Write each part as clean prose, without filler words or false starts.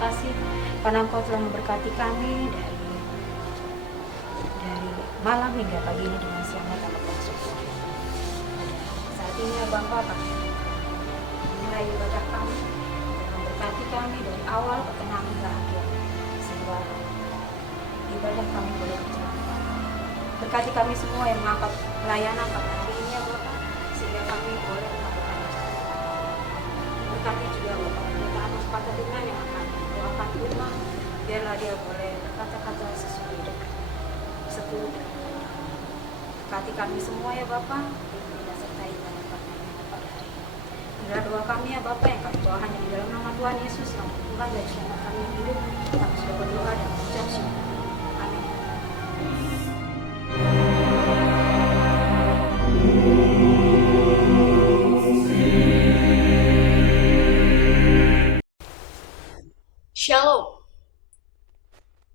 kasih karena Engkau telah memberkati kami dari malam hingga pagi ini dengan selamat dan bersyukur. Saat ini ya Bapa, kami mulai ibadah kami dan memberkati kami dari awal ke tengah hingga akhir, sehingga ibadah kami boleh berjalan. Berkati kami semua yang mengangkat pelayanan pada hari ini ya Bapa, sehingga kami boleh melakukan berkati juga Bapak pernyataan sepatah dengan yang akan doakan firman, biarlah dia boleh berkata-kata sesuai dengan setuju. Berkati kami semua ya Bapak, dan sertai dalam kami pada hari ini. Inilah doa kami ya Bapak yang kami doa hanya di dalam nama Tuhan Yesus, nama Tuhan dan Selamat kami yang hidup. Kami sudah berdoa dan mengucap syukur. Amin. Shalom.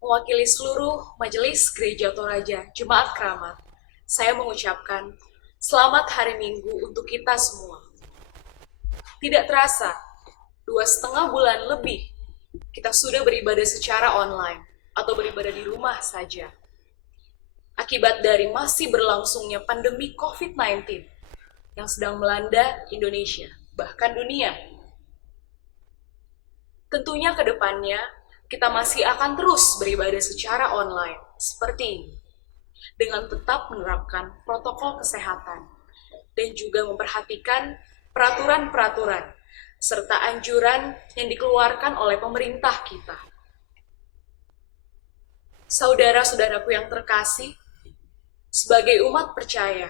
Mewakili seluruh Majelis Gereja Toraja Jemaat Keramat, saya mengucapkan selamat hari Minggu untuk kita semua. Tidak terasa, 2,5 bulan lebih kita sudah beribadah secara online atau beribadah di rumah saja. Akibat dari masih berlangsungnya pandemi COVID-19 yang sedang melanda Indonesia, bahkan dunia. Tentunya ke depannya, kita masih akan terus beribadah secara online seperti ini, dengan tetap menerapkan protokol kesehatan dan juga memperhatikan peraturan-peraturan serta anjuran yang dikeluarkan oleh pemerintah kita. Saudara-saudaraku yang terkasih, sebagai umat percaya,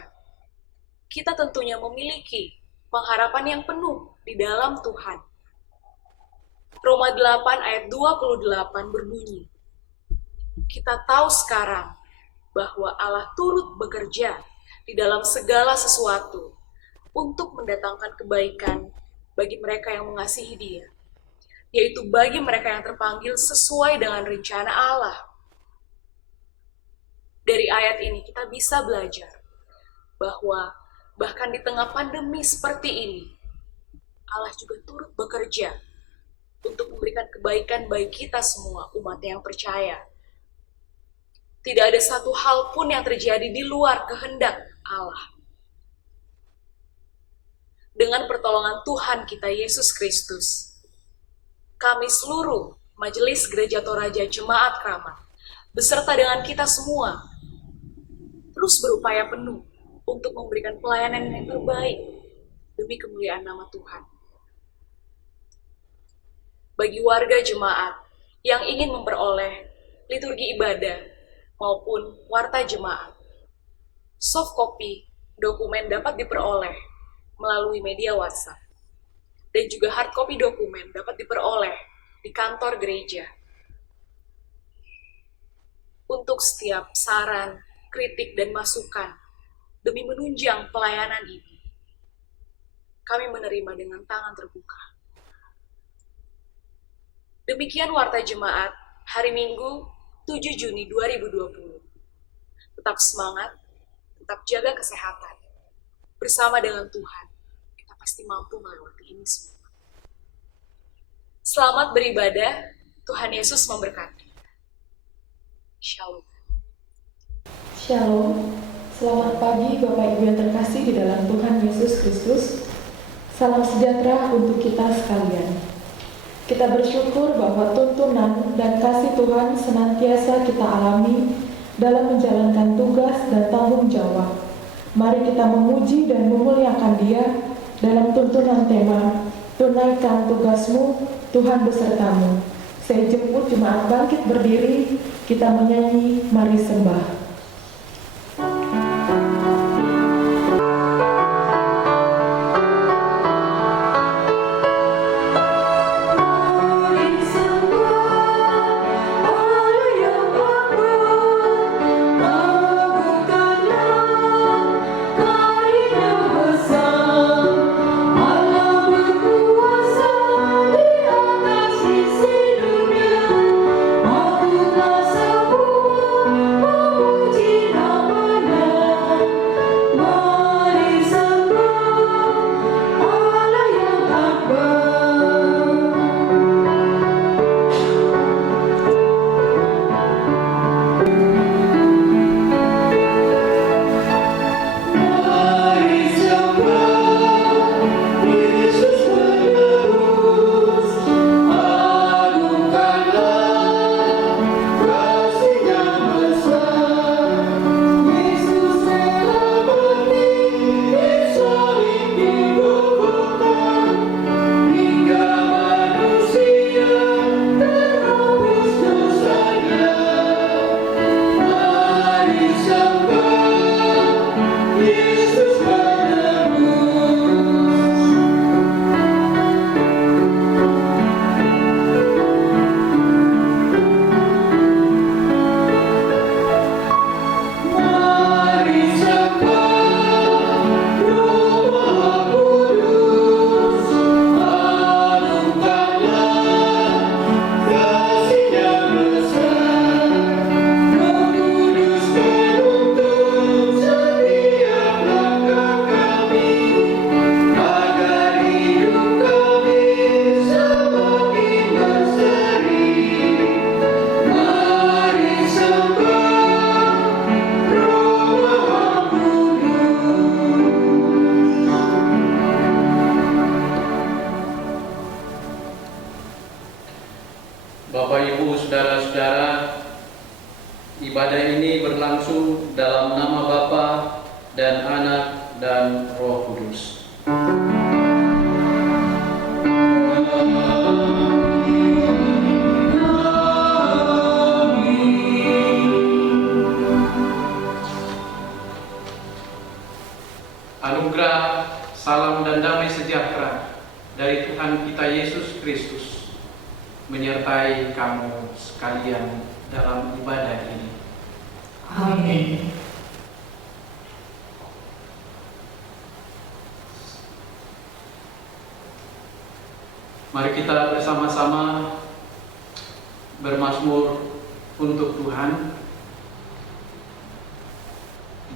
kita tentunya memiliki pengharapan yang penuh di dalam Tuhan. Roma 8 ayat 28 berbunyi, kita tahu sekarang bahwa Allah turut bekerja di dalam segala sesuatu untuk mendatangkan kebaikan bagi mereka yang mengasihi Dia, yaitu bagi mereka yang terpanggil sesuai dengan rencana Allah. Dari ayat ini kita bisa belajar bahwa bahkan di tengah pandemi seperti ini, Allah juga turut bekerja untuk memberikan kebaikan bagi kita semua umat yang percaya. Tidak ada satu hal pun yang terjadi di luar kehendak Allah. Dengan pertolongan Tuhan kita Yesus Kristus, kami seluruh Majelis Gereja Toraja Jemaat Keramat, beserta dengan kita semua, terus berupaya penuh untuk memberikan pelayanan yang terbaik demi kemuliaan nama Tuhan. Bagi warga jemaat yang ingin memperoleh liturgi ibadah maupun warta jemaat, soft copy dokumen dapat diperoleh melalui media WhatsApp, dan juga hard copy dokumen dapat diperoleh di kantor gereja. Untuk setiap saran, kritik, dan masukan demi menunjang pelayanan ini, kami menerima dengan tangan terbuka. Demikian warta jemaat hari Minggu 7 Juni 2020. Tetap semangat, tetap jaga kesehatan. Bersama dengan Tuhan, kita pasti mampu melewati ini semua. Selamat beribadah, Tuhan Yesus memberkati. Shalom. Shalom, selamat pagi Bapak Ibu yang terkasih di dalam Tuhan Yesus Kristus. Salam sejahtera untuk kita sekalian. Kita bersyukur bahwa tuntunan dan kasih Tuhan senantiasa kita alami dalam menjalankan tugas dan tanggung jawab. Mari kita memuji dan memuliakan Dia dalam tuntunan tema, tunaikan tugasmu, Tuhan besertamu. Saya jemput jemaat bangkit berdiri, kita menyanyi, mari sembah. Aku tak sebut Bapak, Ibu, saudara-saudara, ibadah ini berlangsung dalam nama Bapa dan Anak dan Roh Kudus. Anugerah, salam dan damai sejahtera dari Tuhan kita Yesus Kristus menyertai kamu sekalian dalam ibadah ini. Amin. Mari kita bersama-sama bermazmur untuk Tuhan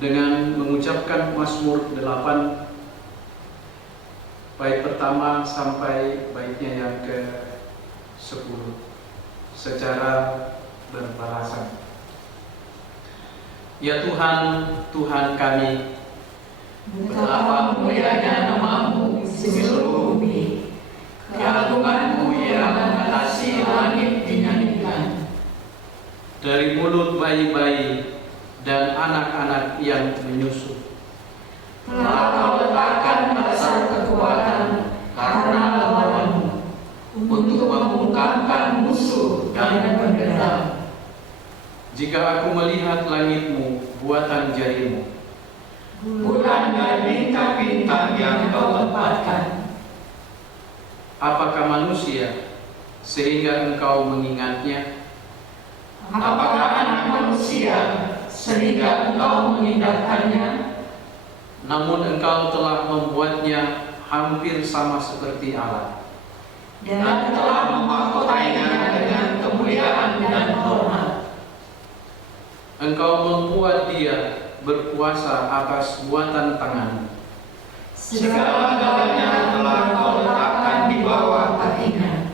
dengan mengucapkan Mazmur 8 bait pertama sampai baitnya yang ke-10 secara berbalasan. Ya Tuhan, Tuhan kami, Betapa mulianya nama-Mu di seluruh bumi. Keagungan-Mu yang mengatasi langit dinyanyikan. dari mulut bayi-bayi dan anak-anak yang menyusu, Telah Kau letakkan dasar kekuatan karena lawan-Mu, untuk membungkamkan musuh dan pendendam. jika aku melihat langit-Mu, buatan jari-Mu, Bulan dan bintang-bintang yang Kau tempatkan. apakah manusia sehingga Engkau mengingatnya? Apakah anak manusia sehingga Engkau mengindahkannya? Namun Engkau telah membuatnya hampir sama seperti Allah. Dan telah memahkotainya dengan kemuliaan dan hormat. Engkau membuat dia berkuasa atas buatan tangan. Segala-galanya telah Kau letakkan di bawah kakinya.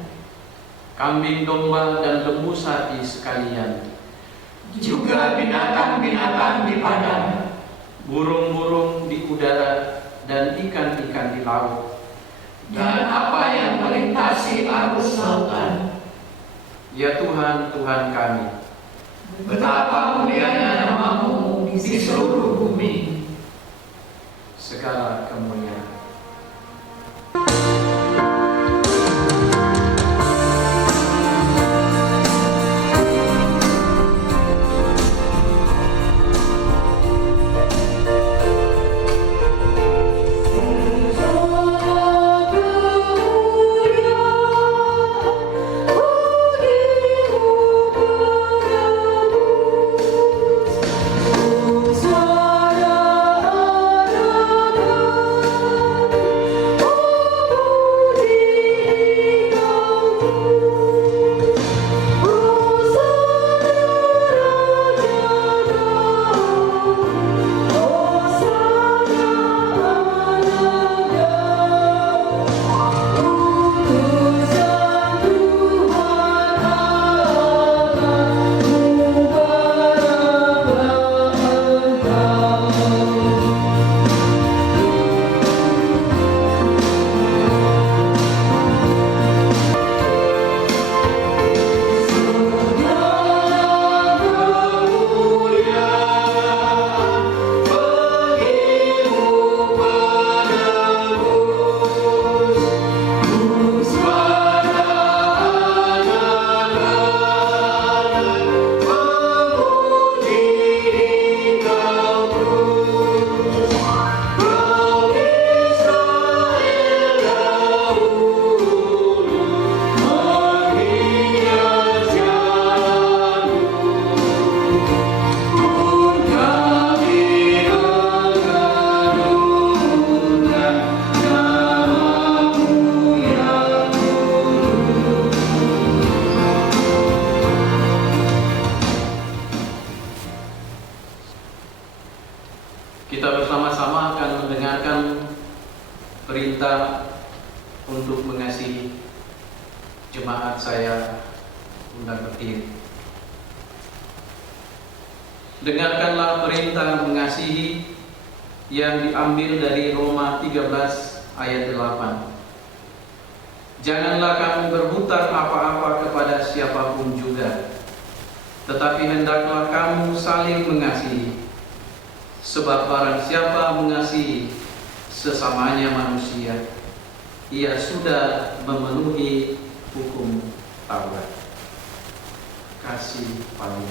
Kambing domba dan lembu sapi sekalian, Juga binatang-binatang di padang. burung-burung di udara dan ikan-ikan di laut. Dan apa yang melintasi arus lautan. Ya Tuhan, Tuhan kami, Betapa mulianya nama-Mu di seluruh bumi. segala kemuliaan. Kita bersama-sama akan mendengarkan perintah untuk mengasihi. Jemaat saya undang berdiri. Dengarkanlah perintah mengasihi yang diambil dari Roma 13 ayat 8. Janganlah kamu berhutang apa-apa kepada siapapun juga. Tetapi hendaklah kamu saling mengasihi, sebab barang siapa mengasihi sesamanya manusia, ia sudah memenuhi hukum Taurat. Kasih paling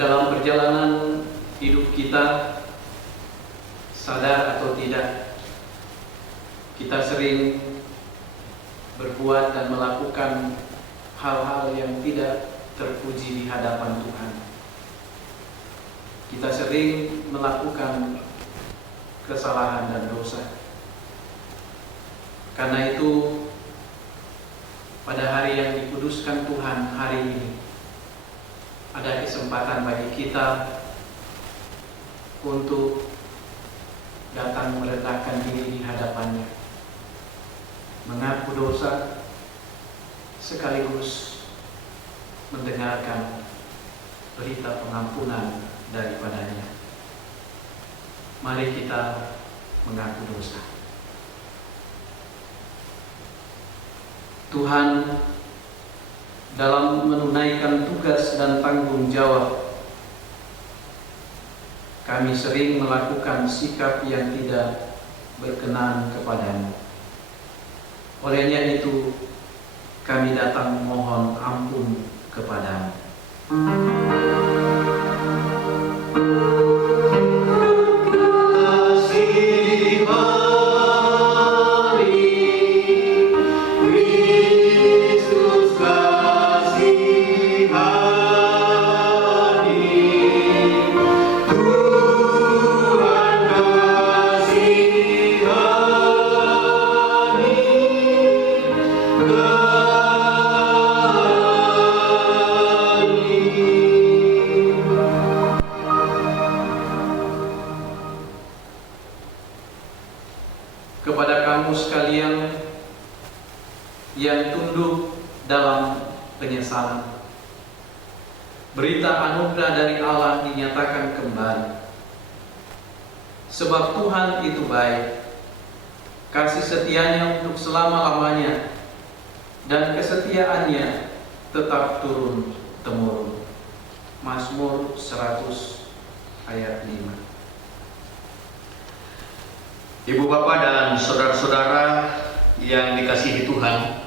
dalam perjalanan hidup kita, sadar atau tidak, kita sering berbuat dan melakukan hal-hal yang tidak terpuji di hadapan Tuhan. Kita sering melakukan kesalahan dan dosa. Karena itu, pada hari yang dikuduskan Tuhan hari ini, ada kesempatan bagi kita untuk datang merendahkan diri di hadapannya, mengaku dosa, sekaligus mendengarkan berita pengampunan daripadanya. Mari kita mengaku dosa. Tuhan, dalam menunaikan tugas dan tanggung jawab, kami sering melakukan sikap yang tidak berkenan kepadamu. Olehnya itu, kami datang mohon ampun kepadamu. sekalian yang tunduk dalam penyesalan. Berita anugerah dari Allah dinyatakan kembali. Sebab Tuhan itu baik, kasih setianya untuk selama-lamanya, dan kesetiaannya tetap turun-temurun. Mazmur 100 ayat 5. Ibu bapak dan saudara-saudara yang dikasihi Tuhan,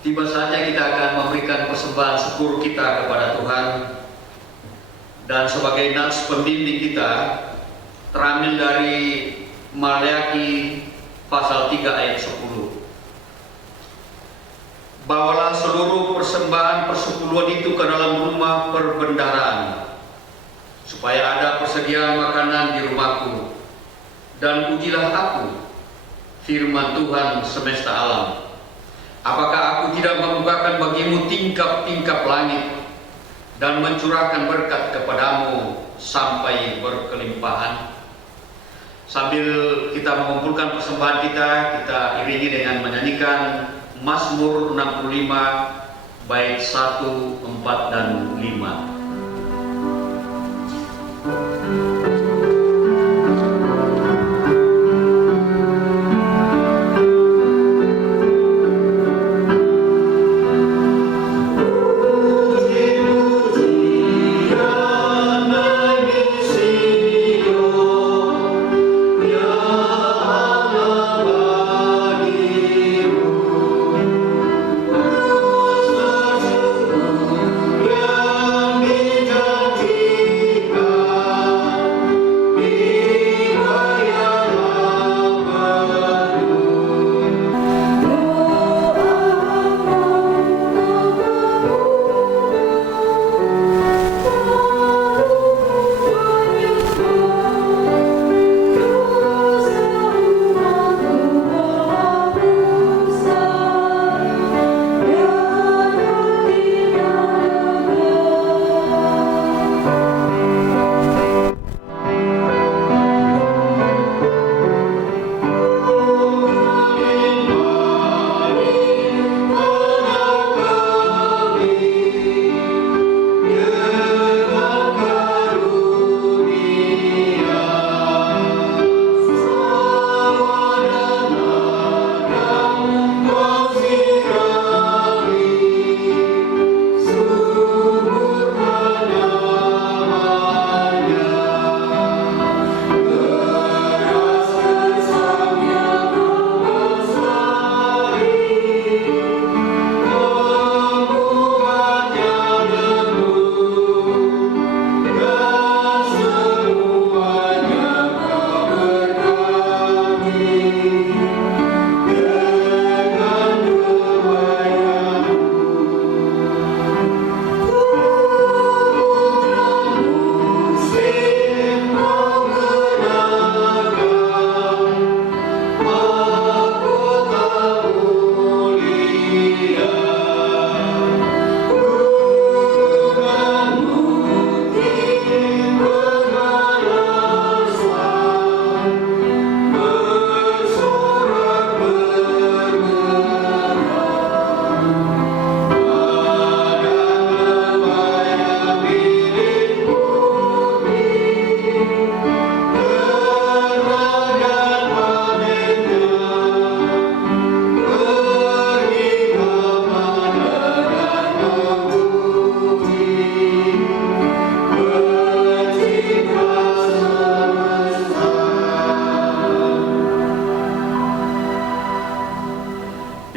tiba saatnya kita akan memberikan persembahan syukur kita kepada Tuhan. Dan sebagai nats pembimbing kita terambil dari Maleakhi pasal 3 ayat 10. Bawalah seluruh persembahan persepuluhan itu ke dalam rumah perbendaharaan, supaya ada persediaan makanan di rumahku. Dan ujilah aku, firman Tuhan semesta alam. Apakah aku tidak membukakan bagimu tingkap-tingkap langit dan mencurahkan berkat kepadamu sampai berkelimpahan? Sambil kita mengumpulkan persembahan kita iringi dengan menyanyikan Mazmur 65 bait 1, 4, dan 5.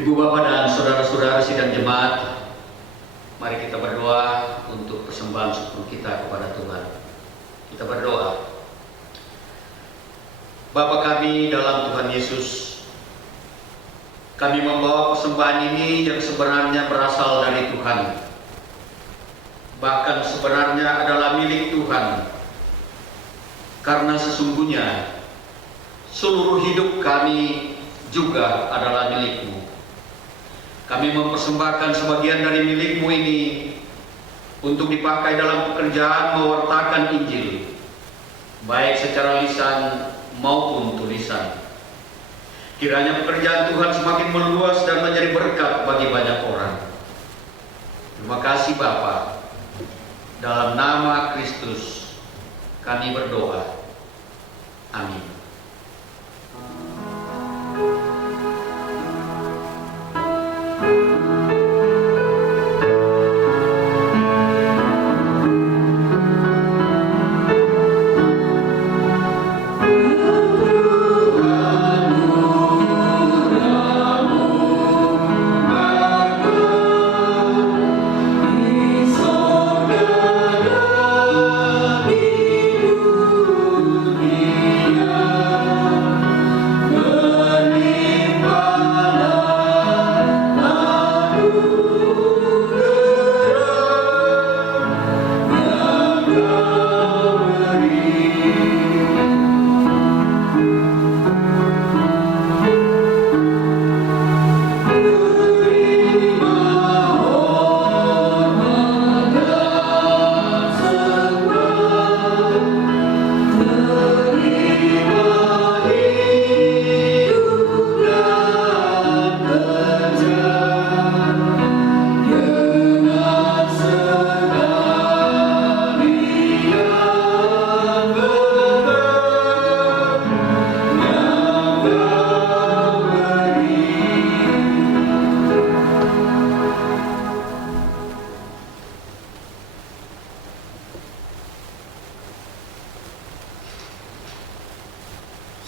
Ibu bapak dan saudara-saudara sidang jemaat, mari kita berdoa untuk persembahan syukur kita kepada Tuhan. Kita berdoa. Bapa kami dalam Tuhan Yesus, kami membawa persembahan ini yang sebenarnya berasal dari Tuhan, bahkan sebenarnya adalah milik Tuhan, karena sesungguhnya seluruh hidup kami juga adalah milik-Mu. Kami mempersembahkan sebagian dari milik-Mu ini untuk dipakai dalam pekerjaan mewartakan Injil, baik secara lisan maupun tulisan. Kiranya pekerjaan Tuhan semakin meluas dan menjadi berkat bagi banyak orang. Terima kasih Bapa. Dalam nama Kristus kami berdoa. Amin.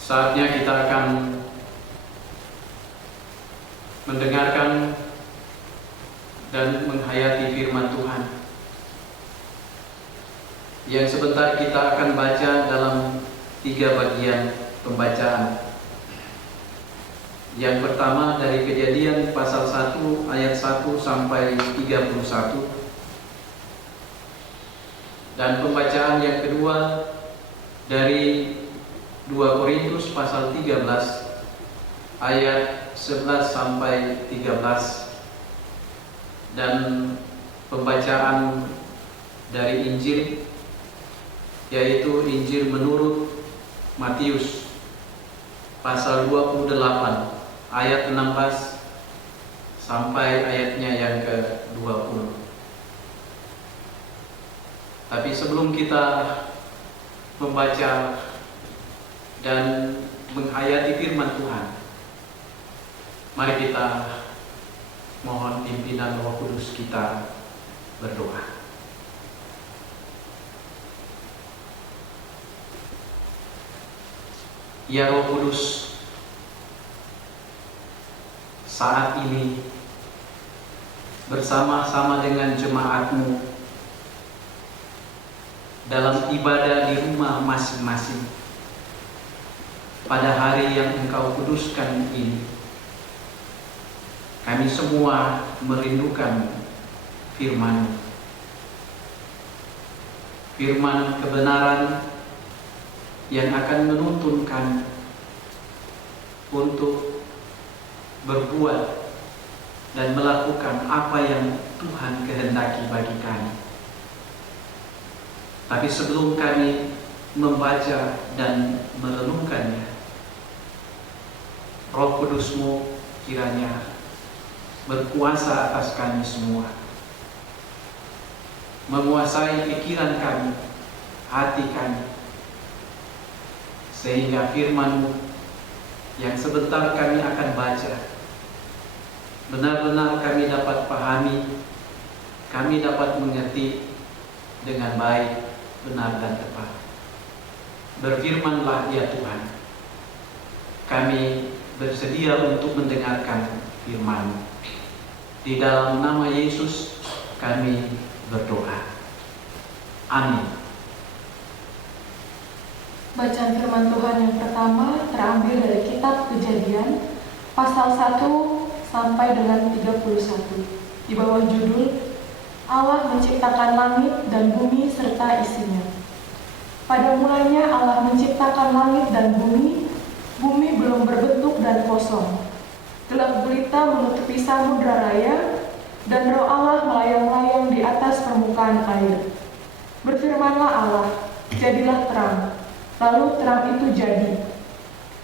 Saatnya kita akan mendengarkan dan menghayati firman Tuhan yang sebentar kita akan baca dalam 3 bagian pembacaan. Yang pertama dari Kejadian pasal 1 ayat 1 sampai 31, dan pembacaan yang kedua dari 2 Korintus pasal 13 ayat 11 sampai 13, dan pembacaan dari Injil yaitu Injil menurut Matius pasal 28 ayat 16 sampai ayatnya yang ke-20. Tapi sebelum kita membaca dan menghayati firman Tuhan, mari kita mohon pimpinan Roh Kudus kita berdoa. Ya Roh Kudus, saat ini bersama-sama dengan jemaat-Mu dalam ibadah di rumah masing-masing pada hari yang Engkau kuduskan ini, kami semua merindukan firman kebenaran yang akan menuntun kami untuk berbuat dan melakukan apa yang Tuhan kehendaki bagi kami. Tapi sebelum kami membaca dan merenungkannya, Roh Kudus-Mu kiranya berkuasa atas kami semua, menguasai pikiran kami, hati kami, sehingga firman-Mu yang sebentar kami akan baca benar-benar kami dapat pahami, kami dapat mengerti dengan baik, benar dan tepat. Berfirmanlah ya Tuhan, kami bersedia untuk mendengarkan firman-Mu. Di dalam nama Yesus kami berdoa. Amin. Bacaan firman Tuhan yang pertama terambil dari kitab Kejadian pasal 1 sampai dengan 31 di bawah judul Allah menciptakan langit dan bumi serta isinya. Pada mulanya Allah menciptakan langit dan bumi belum berbentuk dan kosong. Gelap gulita menutupi samudra raya, dan roh Allah melayang-layang di atas permukaan air. Berfirmanlah Allah, jadilah terang. Lalu terang itu jadi.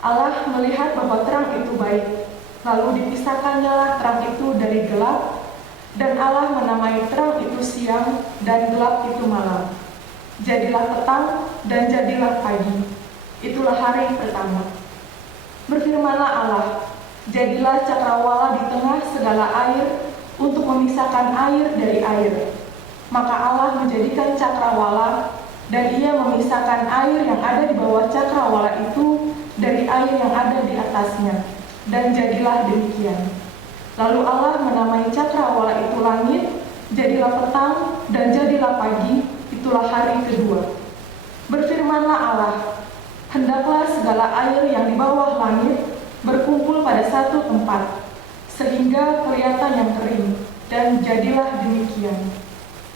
Allah melihat bahwa terang itu baik, lalu dipisahkannyalah terang itu dari gelap, dan Allah menamai terang itu siang dan gelap itu malam. Jadilah petang dan jadilah pagi. Itulah hari pertama. Berfirmanlah Allah, jadilah cakrawala di tengah segala air untuk memisahkan air dari air. Maka Allah menjadikan cakrawala, dan ia memisahkan air yang ada di bawah cakrawala itu dari air yang ada di atasnya. Dan jadilah demikian. Lalu Allah menamai cakrawala itu langit, jadilah petang dan jadilah pagi, itulah hari kedua. Berfirmanlah Allah, hendaklah segala air yang di bawah langit berkumpul pada satu tempat, sehingga kelihatan yang kering, dan jadilah demikian.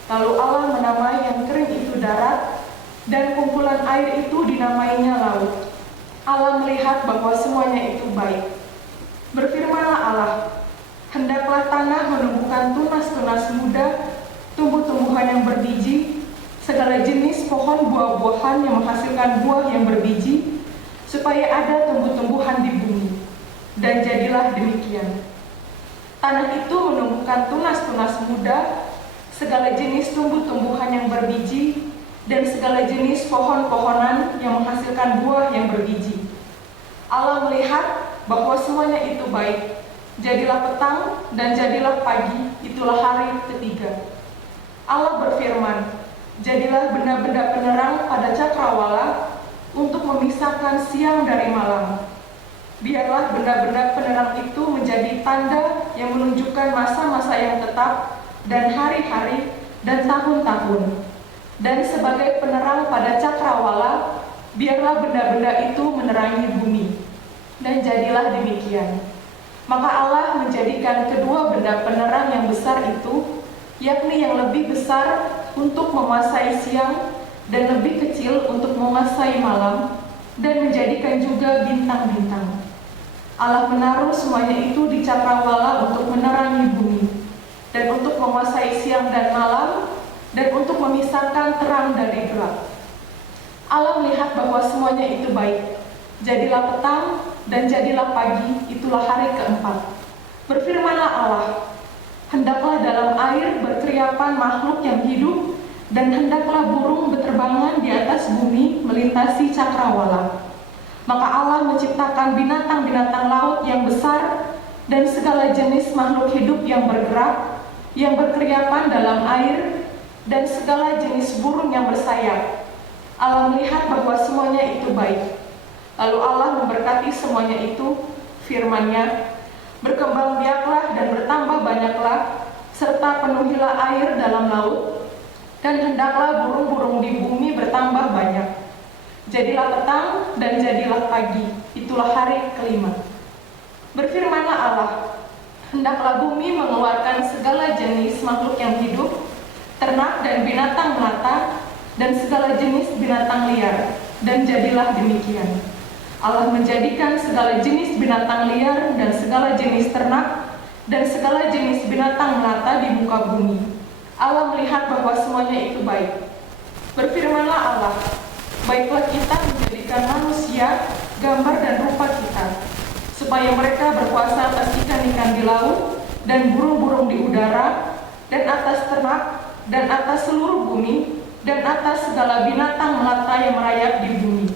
Lalu Allah menamai yang kering itu darat, dan kumpulan air itu dinamainya laut. Allah melihat bahwa semuanya itu baik. Berfirmanlah Allah, hendaklah tanah menumbuhkan tunas-tunas muda, tumbuh-tumbuhan yang berbiji, segala jenis pohon buah-buahan yang menghasilkan buah yang berbiji, supaya ada tumbuh-tumbuhan di bumi. Dan jadilah demikian. Tanah itu menumbuhkan tunas-tunas muda, segala jenis tumbuh-tumbuhan yang berbiji, dan segala jenis pohon-pohonan yang menghasilkan buah yang berbiji. Allah melihat bahwa semuanya itu baik. Jadilah petang dan jadilah pagi, itulah hari ketiga. Allah berfirman, jadilah benda-benda penerang pada cakrawala untuk memisahkan siang dari malam. Biarlah benda-benda penerang itu menjadi tanda yang menunjukkan masa-masa yang tetap dan hari-hari dan tahun-tahun. Dan sebagai penerang pada cakrawala, biarlah benda-benda itu menerangi bumi. Dan jadilah demikian. Maka Allah menjadikan kedua benda penerang yang besar itu, yakni yang lebih besar untuk menguasai siang dan lebih kecil untuk menguasai malam, dan menjadikan juga bintang-bintang. Allah menaruh semuanya itu di cakrawala untuk menerangi bumi, dan untuk menguasai siang dan malam, dan untuk memisahkan terang dari gelap. Allah melihat bahwa semuanya itu baik. Jadilah petang dan jadilah pagi, itulah hari keempat. Berfirmanlah Allah, hendaklah dalam air berkeriapan makhluk yang hidup, dan hendaklah burung berterbangan di atas bumi melintasi cakrawala. Maka Allah menciptakan binatang-binatang laut yang besar, dan segala jenis makhluk hidup yang bergerak, yang berkeriapan dalam air, dan segala jenis burung yang bersayap. Allah melihat bahwa semuanya itu baik. Lalu Allah memberkati semuanya itu, firman-Nya, berkembang biaklah dan bertambah banyaklah, serta penuhilah air dalam laut, dan hendaklah burung-burung di bumi bertambah banyak. Jadilah petang dan jadilah pagi, itulah hari kelima. Berfirmanlah Allah, hendaklah bumi mengeluarkan segala jenis makhluk yang hidup, ternak dan binatang melata, dan segala jenis binatang liar, dan jadilah demikian. Allah menjadikan segala jenis binatang liar dan segala jenis ternak dan segala jenis binatang melata di muka bumi. Allah melihat bahwa semuanya itu baik. Berfirmanlah Allah, baiklah kita menjadikan manusia gambar dan rupa kita, supaya mereka berkuasa atas ikan-ikan di laut dan burung-burung di udara, dan atas ternak, dan atas seluruh bumi, dan atas segala binatang melata yang merayap di bumi.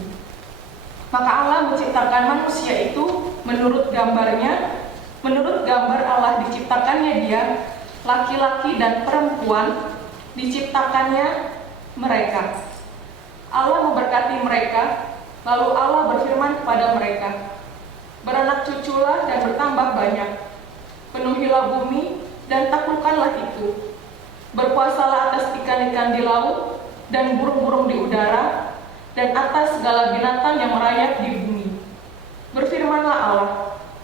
Maka Allah menciptakan manusia itu menurut gambarnya, menurut gambar Allah diciptakannya dia, laki-laki dan perempuan diciptakannya mereka. Allah memberkati mereka, lalu Allah berfirman kepada mereka, beranak cuculah dan bertambah banyak, penuhilah bumi dan taklukkanlah itu, berkuasalah atas ikan-ikan di laut dan burung-burung di udara, dan atas segala binatang yang merayap di bumi. Berfirmanlah Allah,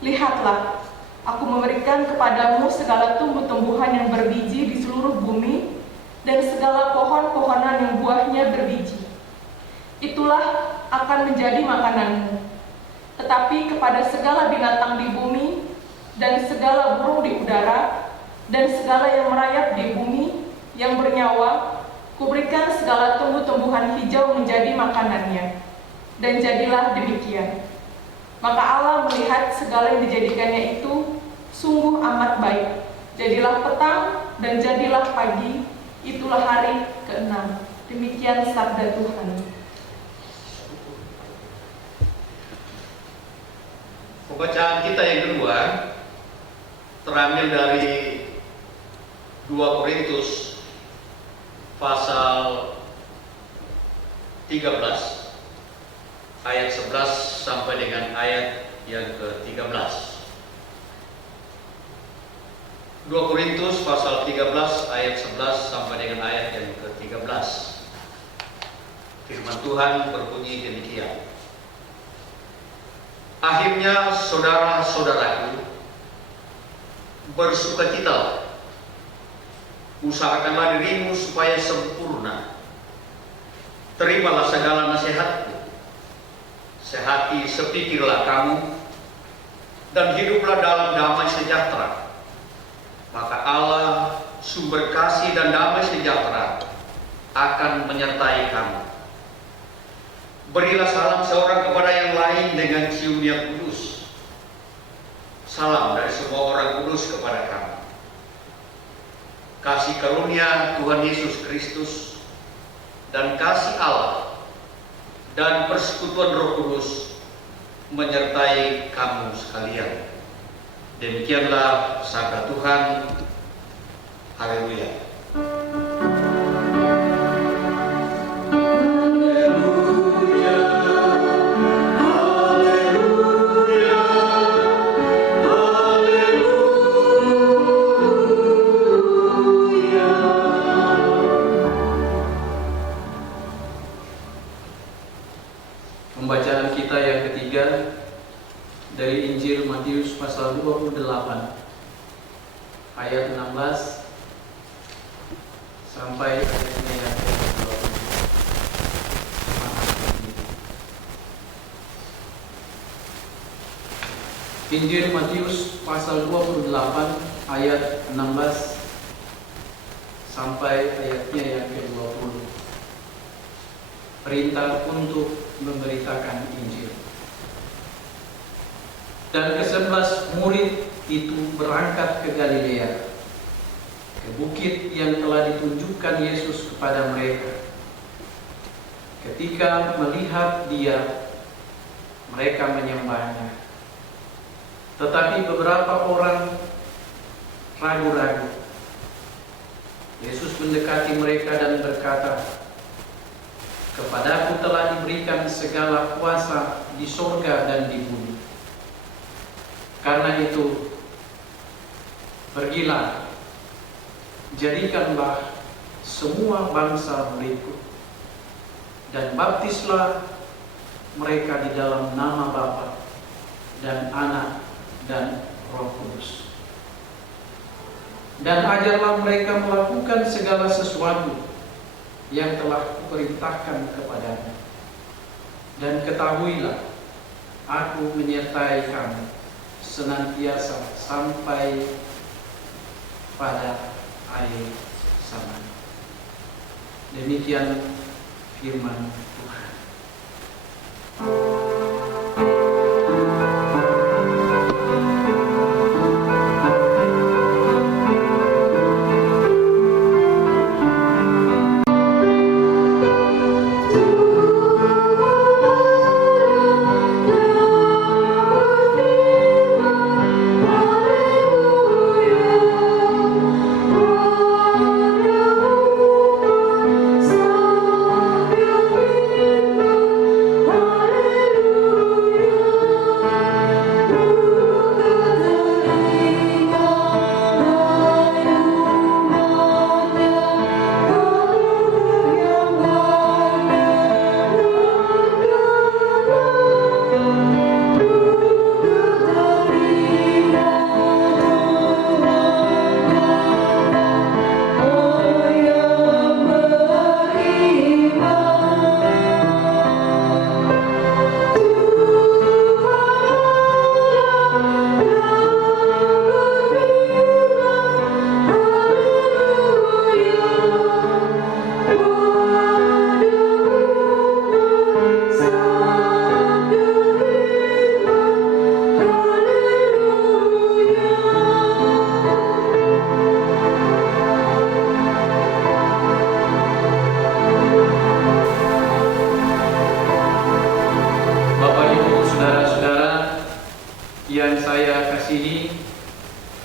lihatlah, aku memberikan kepadamu segala tumbuh-tumbuhan yang berbiji di seluruh bumi, dan segala pohon-pohonan yang buahnya berbiji. Itulah akan menjadi makananmu. Tetapi kepada segala binatang di bumi, dan segala burung di udara, dan segala yang merayap di bumi, yang bernyawa, kuberikan segala tumbuh-tumbuhan hijau menjadi makanannya. Dan jadilah demikian. Maka Allah melihat segala yang dijadikannya itu sungguh amat baik. Jadilah petang dan jadilah pagi, itulah hari ke-6. Demikian sabda Tuhan. Pembacaan kita yang kedua terambil dari 2 Korintus pasal 13 ayat 11 sampai dengan ayat yang ke-13. 2 Korintus pasal 13 ayat 11 sampai dengan ayat yang ke-13. Firman Tuhan berbunyi demikian. Akhirnya saudara-saudaraku, bersukacitalah. Usahakanlah dirimu supaya sempurna. Terimalah segala nasihatku. Sehati sepikirlah kamu, dan hiduplah dalam damai sejahtera. Maka Allah, sumber kasih dan damai sejahtera, akan menyertai kamu. Berilah salam seorang kepada yang lain dengan cium yang kudus. Salam dari semua orang kudus kepada kamu. Kasih karunia Tuhan Yesus Kristus dan kasih Allah dan persekutuan Roh Kudus menyertai kamu sekalian. Demikianlah sabda Tuhan. Haleluya. Pembacaan kita yang ketiga dari Injil Matius pasal 28 ayat 16 sampai ayatnya yang ke-20. Injil Matius pasal 28 ayat 16 sampai ayatnya yang ke-20. Perintah untuk memberitakan Injil. Dan ke-11 murid itu berangkat ke Galilea, ke bukit yang telah ditunjukkan Yesus kepada mereka. Ketika melihat Dia, mereka menyembahnya. Tetapi beberapa orang ragu-ragu. Yesus mendekati mereka dan berkata, "Kepadaku telah diberikan segala kuasa di sorga dan di bumi. Karena itu, pergilah, jadikanlah semua bangsa muridku, dan baptislah mereka di dalam nama Bapa dan Anak dan Roh Kudus. Dan ajarlah mereka melakukan segala sesuatu yang telah kuperintahkan kepadanya. Dan ketahuilah, aku menyertai kamu senantiasa sampai pada akhir zaman." Demikian firman Tuhan.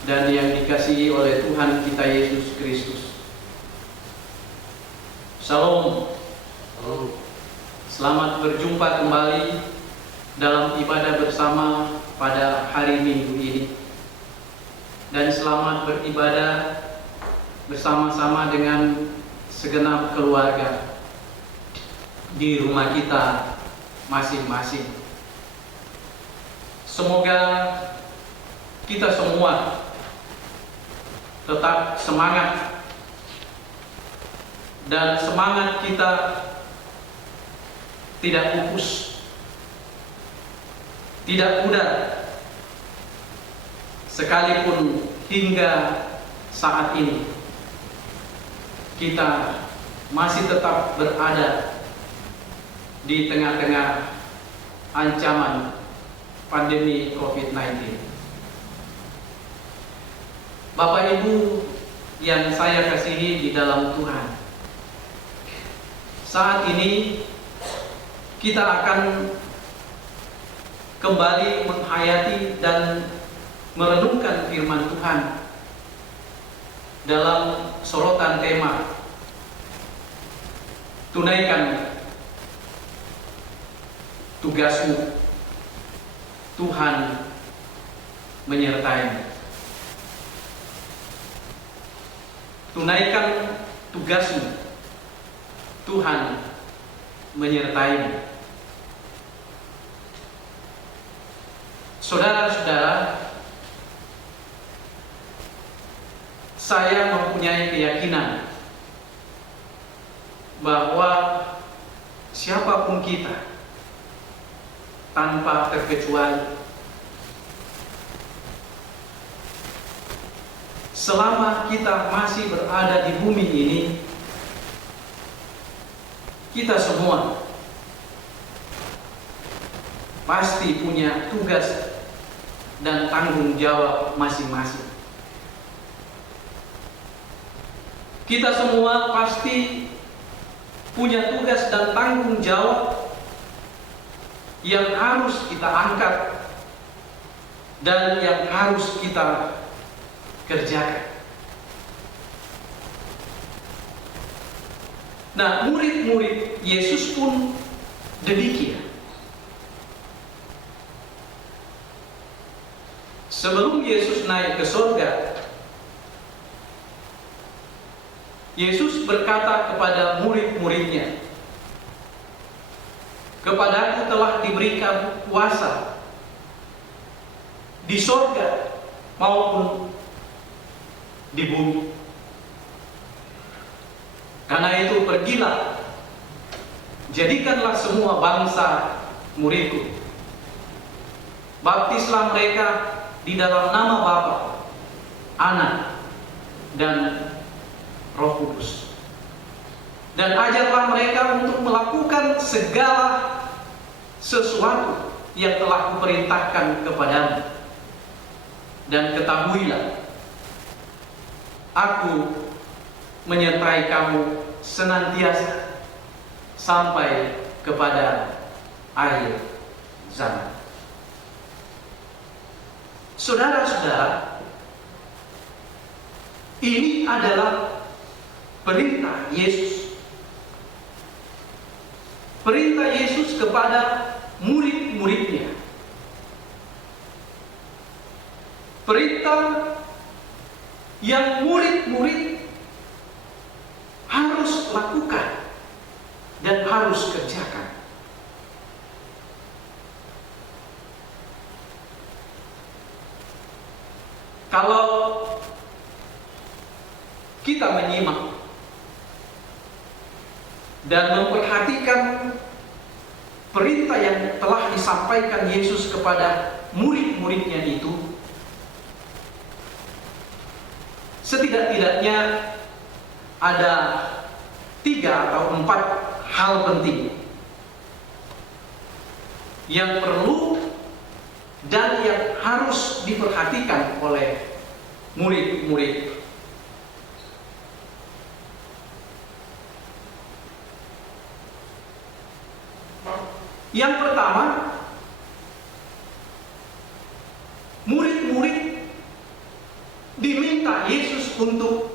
dan yang dikasihi oleh Tuhan kita Yesus Kristus. Shalom. Selamat berjumpa kembali dalam ibadah bersama pada hari Minggu ini. Dan selamat beribadah bersama-sama dengan segenap keluarga di rumah kita masing-masing. Semoga kita semua tetap semangat, dan semangat kita tidak pupus, tidak pudar, sekalipun hingga saat ini kita masih tetap berada di tengah-tengah ancaman pandemi COVID-19. Bapak Ibu yang saya kasihi di dalam Tuhan, saat ini kita akan kembali menghayati dan merenungkan firman Tuhan dalam sorotan tema tunaikan tugasmu, Tuhan menyertaimu. Tunaikan tugasmu, Tuhan menyertaimu. Saudara-saudara, saya mempunyai keyakinan bahwa siapapun kita, tanpa terkecuali, selama kita masih berada di bumi ini, kita semua pasti punya tugas dan tanggung jawab masing-masing. Kita semua pasti punya tugas dan tanggung jawab yang harus kita angkat dan yang harus kita kerjakan. Nah, murid-murid Yesus pun demikian. Sebelum Yesus naik ke surga, Yesus berkata kepada murid-muridnya, "Kepadaku telah diberikan kuasa di surga maupun di bumi. Karena itu pergilah, jadikanlah semua bangsa muridku. Baptislah mereka di dalam nama Bapa, Anak, dan Roh Kudus. Dan ajarlah mereka untuk melakukan segala sesuatu yang telah kuperintahkan kepadamu. Dan ketahuilah, Aku menyertai kamu senantiasa sampai kepada akhir zaman." Saudara-saudara, ini adalah perintah Yesus. Perintah Yesus kepada murid-muridnya. Perintah yang murid-murid harus lakukan dan harus kerjakan. Kalau kita menyimak dan memperhatikan perintah yang telah disampaikan Yesus kepada murid-muridnya itu, setidak-tidaknya ada 3 atau 4 hal penting yang perlu dan yang harus diperhatikan oleh murid-murid. Yang pertama, murid-murid diminta Yesus untuk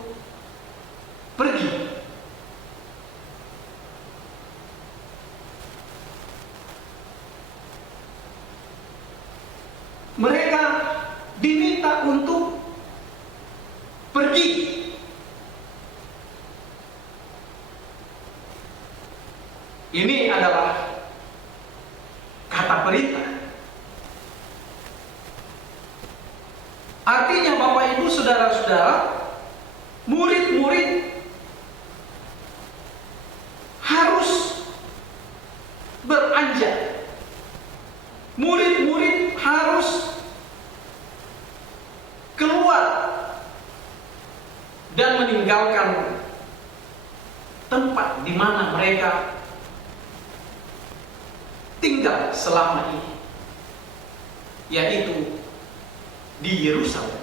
pergi. Mereka diminta untuk pergi. Ini adalah kata perintah. Artinya Bapak Ibu Saudara-saudara, murid-murid harus beranjak. Murid-murid harus keluar dan meninggalkan tempat di mana mereka tinggal selama ini, yaitu di Yerusalem.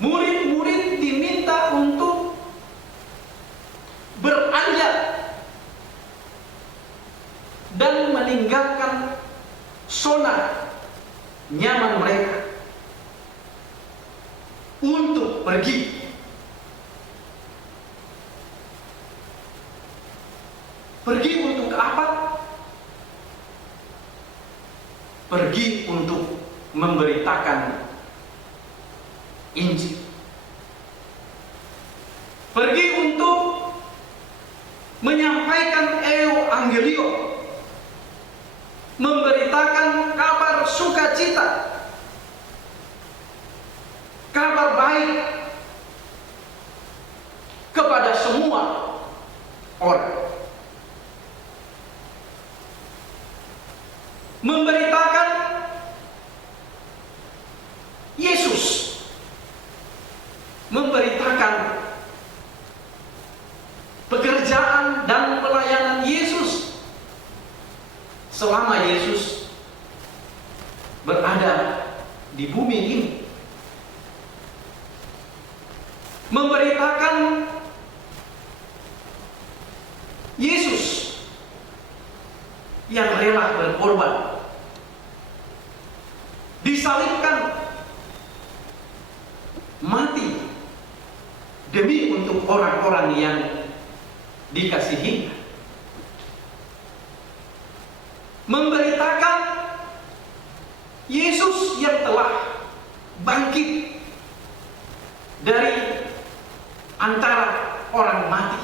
Murid-murid diminta untuk beranjak dan meninggalkan zona nyaman mereka untuk pergi. Pergi untuk apa? Pergi untuk memberitakan Injil. Pergi untuk menyampaikan Evangelium, memberitakan kabar sukacita, kabar baik kepada semua orang. Memberitakan Yesus, memberitakan pekerjaan dan pelayanan Yesus selama Yesus berada di bumi ini. Memberitakan Yesus yang rela berkorban, disalibkan, mati demi untuk orang-orang yang dikasihi. Memberitakan Yesus yang telah bangkit dari antara orang mati.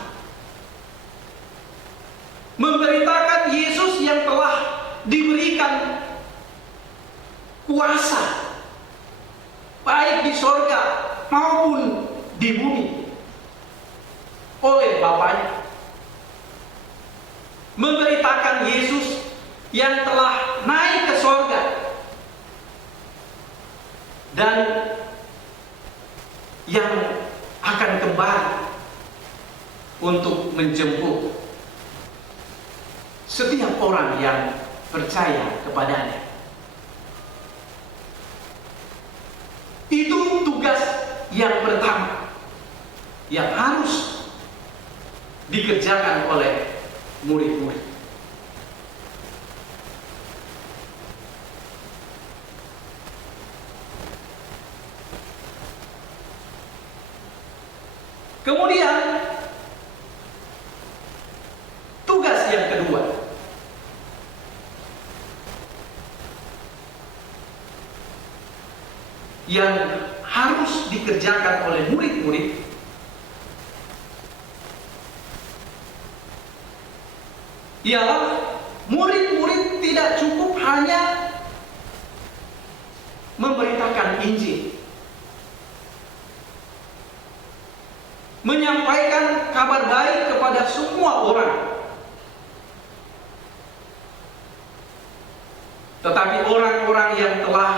Memberitakan Yesus yang telah diberikan kuasa baik di sorga maupun di bumi oleh Bapaknya. Memberitakan Yesus yang telah naik ke sorga dan yang akan kembali untuk menjemput setiap orang yang percaya kepadanya. Itu tugas yang pertama yang harus dikerjakan oleh murid-murid. Kemudian tugas yang kedua yang harus dikerjakan oleh murid-murid ialah murid-murid tidak cukup hanya memberitakan Injil, menyampaikan kabar baik kepada semua orang, tetapi orang-orang yang telah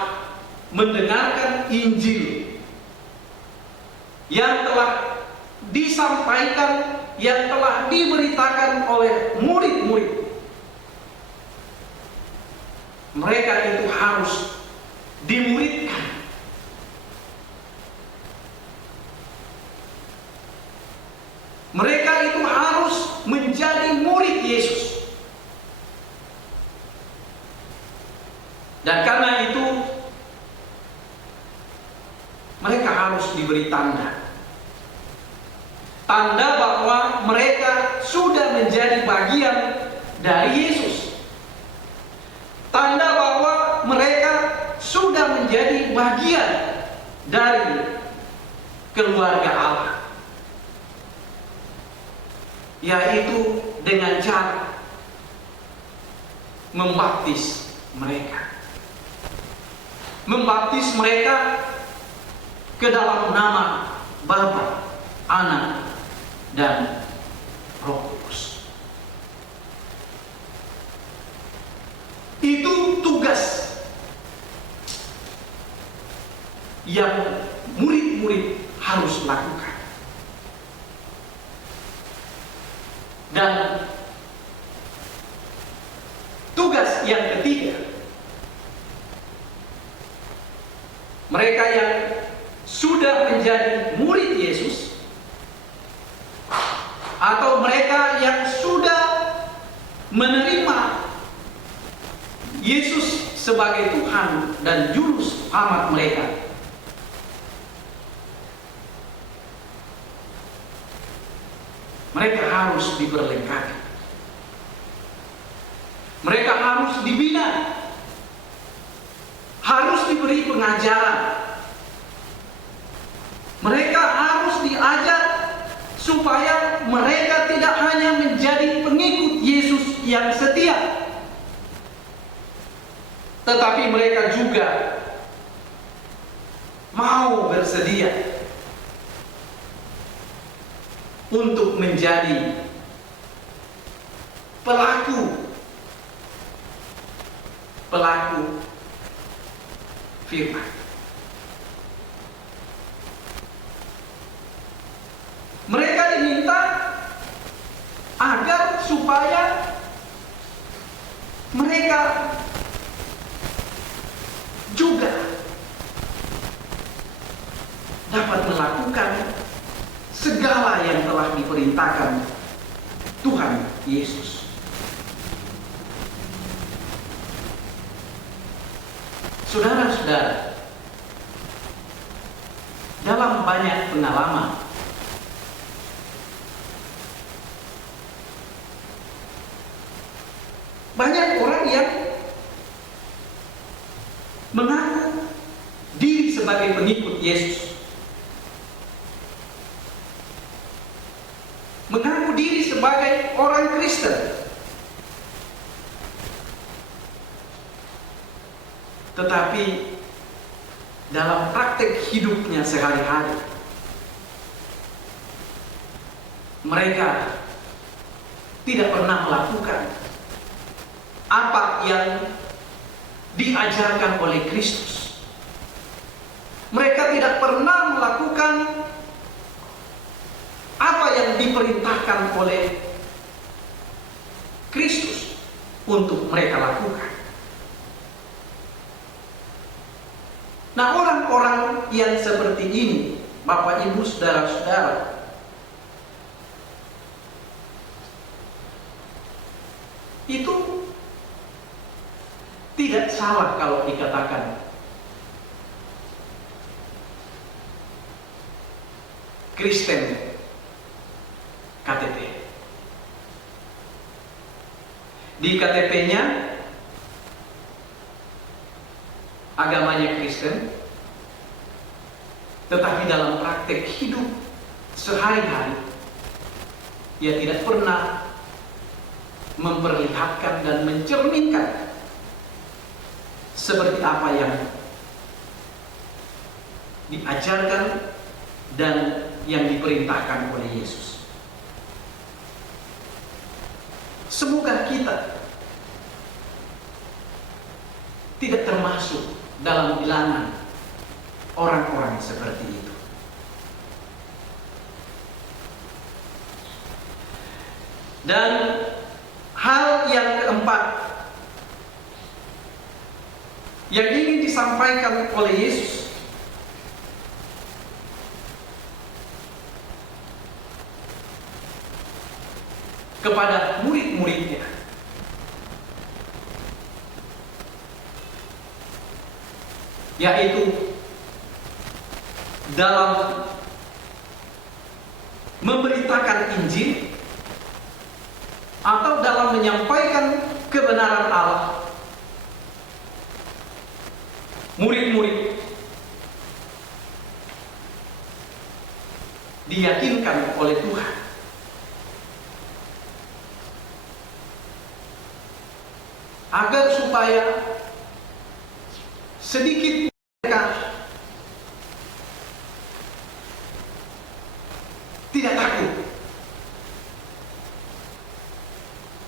mendengarkan Injil, yang telah disampaikan, yang telah diberitakan oleh murid-murid, mereka itu harus dimuridkan. Mereka itu harus menjadi murid Yesus. Dan karena itu mereka harus diberi tanda. Tanda bahwa mereka sudah menjadi bagian dari Yesus. Tanda bahwa mereka sudah menjadi bagian dari keluarga Allah. Yaitu dengan cara membaptis mereka. Membaptis mereka ke dalam nama Bapa, Anak, dan Roh Kudus. Itu tugas yang murid-murid harus lakukan. Dan tugas yang ketiga, mereka yang sudah menjadi murid Yesus, atau mereka yang sudah menerima Yesus sebagai Tuhan dan Juru Selamat mereka, mereka harus diperlengkapi. Mereka harus dibina, harus diberi pengajaran. Mereka harus diajar supaya mereka tidak hanya menjadi pengikut Yesus yang setia, tetapi mereka juga mau bersedia untuk menjadi pelaku firman. Mereka diminta agar supaya mereka juga dapat melakukan segala yang telah diperintahkan Tuhan Yesus. Saudara-saudara, dalam banyak pengalaman banyak orang yang mengaku diri sebagai pengikut Yesus, mengaku diri sebagai orang Kristen, tetapi dalam praktek hidupnya sehari-hari mereka tidak pernah melakukan apa yang diajarkan oleh Kristus. Mereka tidak pernah melakukan apa yang diperintahkan oleh Kristus untuk mereka lakukan. Nah, orang-orang yang seperti ini, Bapak, Ibu, saudara-saudara, itu tidak salah kalau dikatakan Kristen KTP. Di KTP-nya agamanya Kristen, tetapi dalam praktek hidup sehari-hari ia tidak pernah memperlihatkan dan mencerminkan seperti apa yang diajarkan dan yang diperintahkan oleh Yesus. Semoga kita tidak termasuk dalam bilangan orang-orang seperti itu. Dan hal yang keempat yang ingin disampaikan oleh Yesus kepada murid-muridnya, yaitu dalam memberitakan Injil atau dalam menyampaikan kebenaran Allah, murid-murid diyakinkan oleh Tuhan agar supaya sedikit mereka tidak takut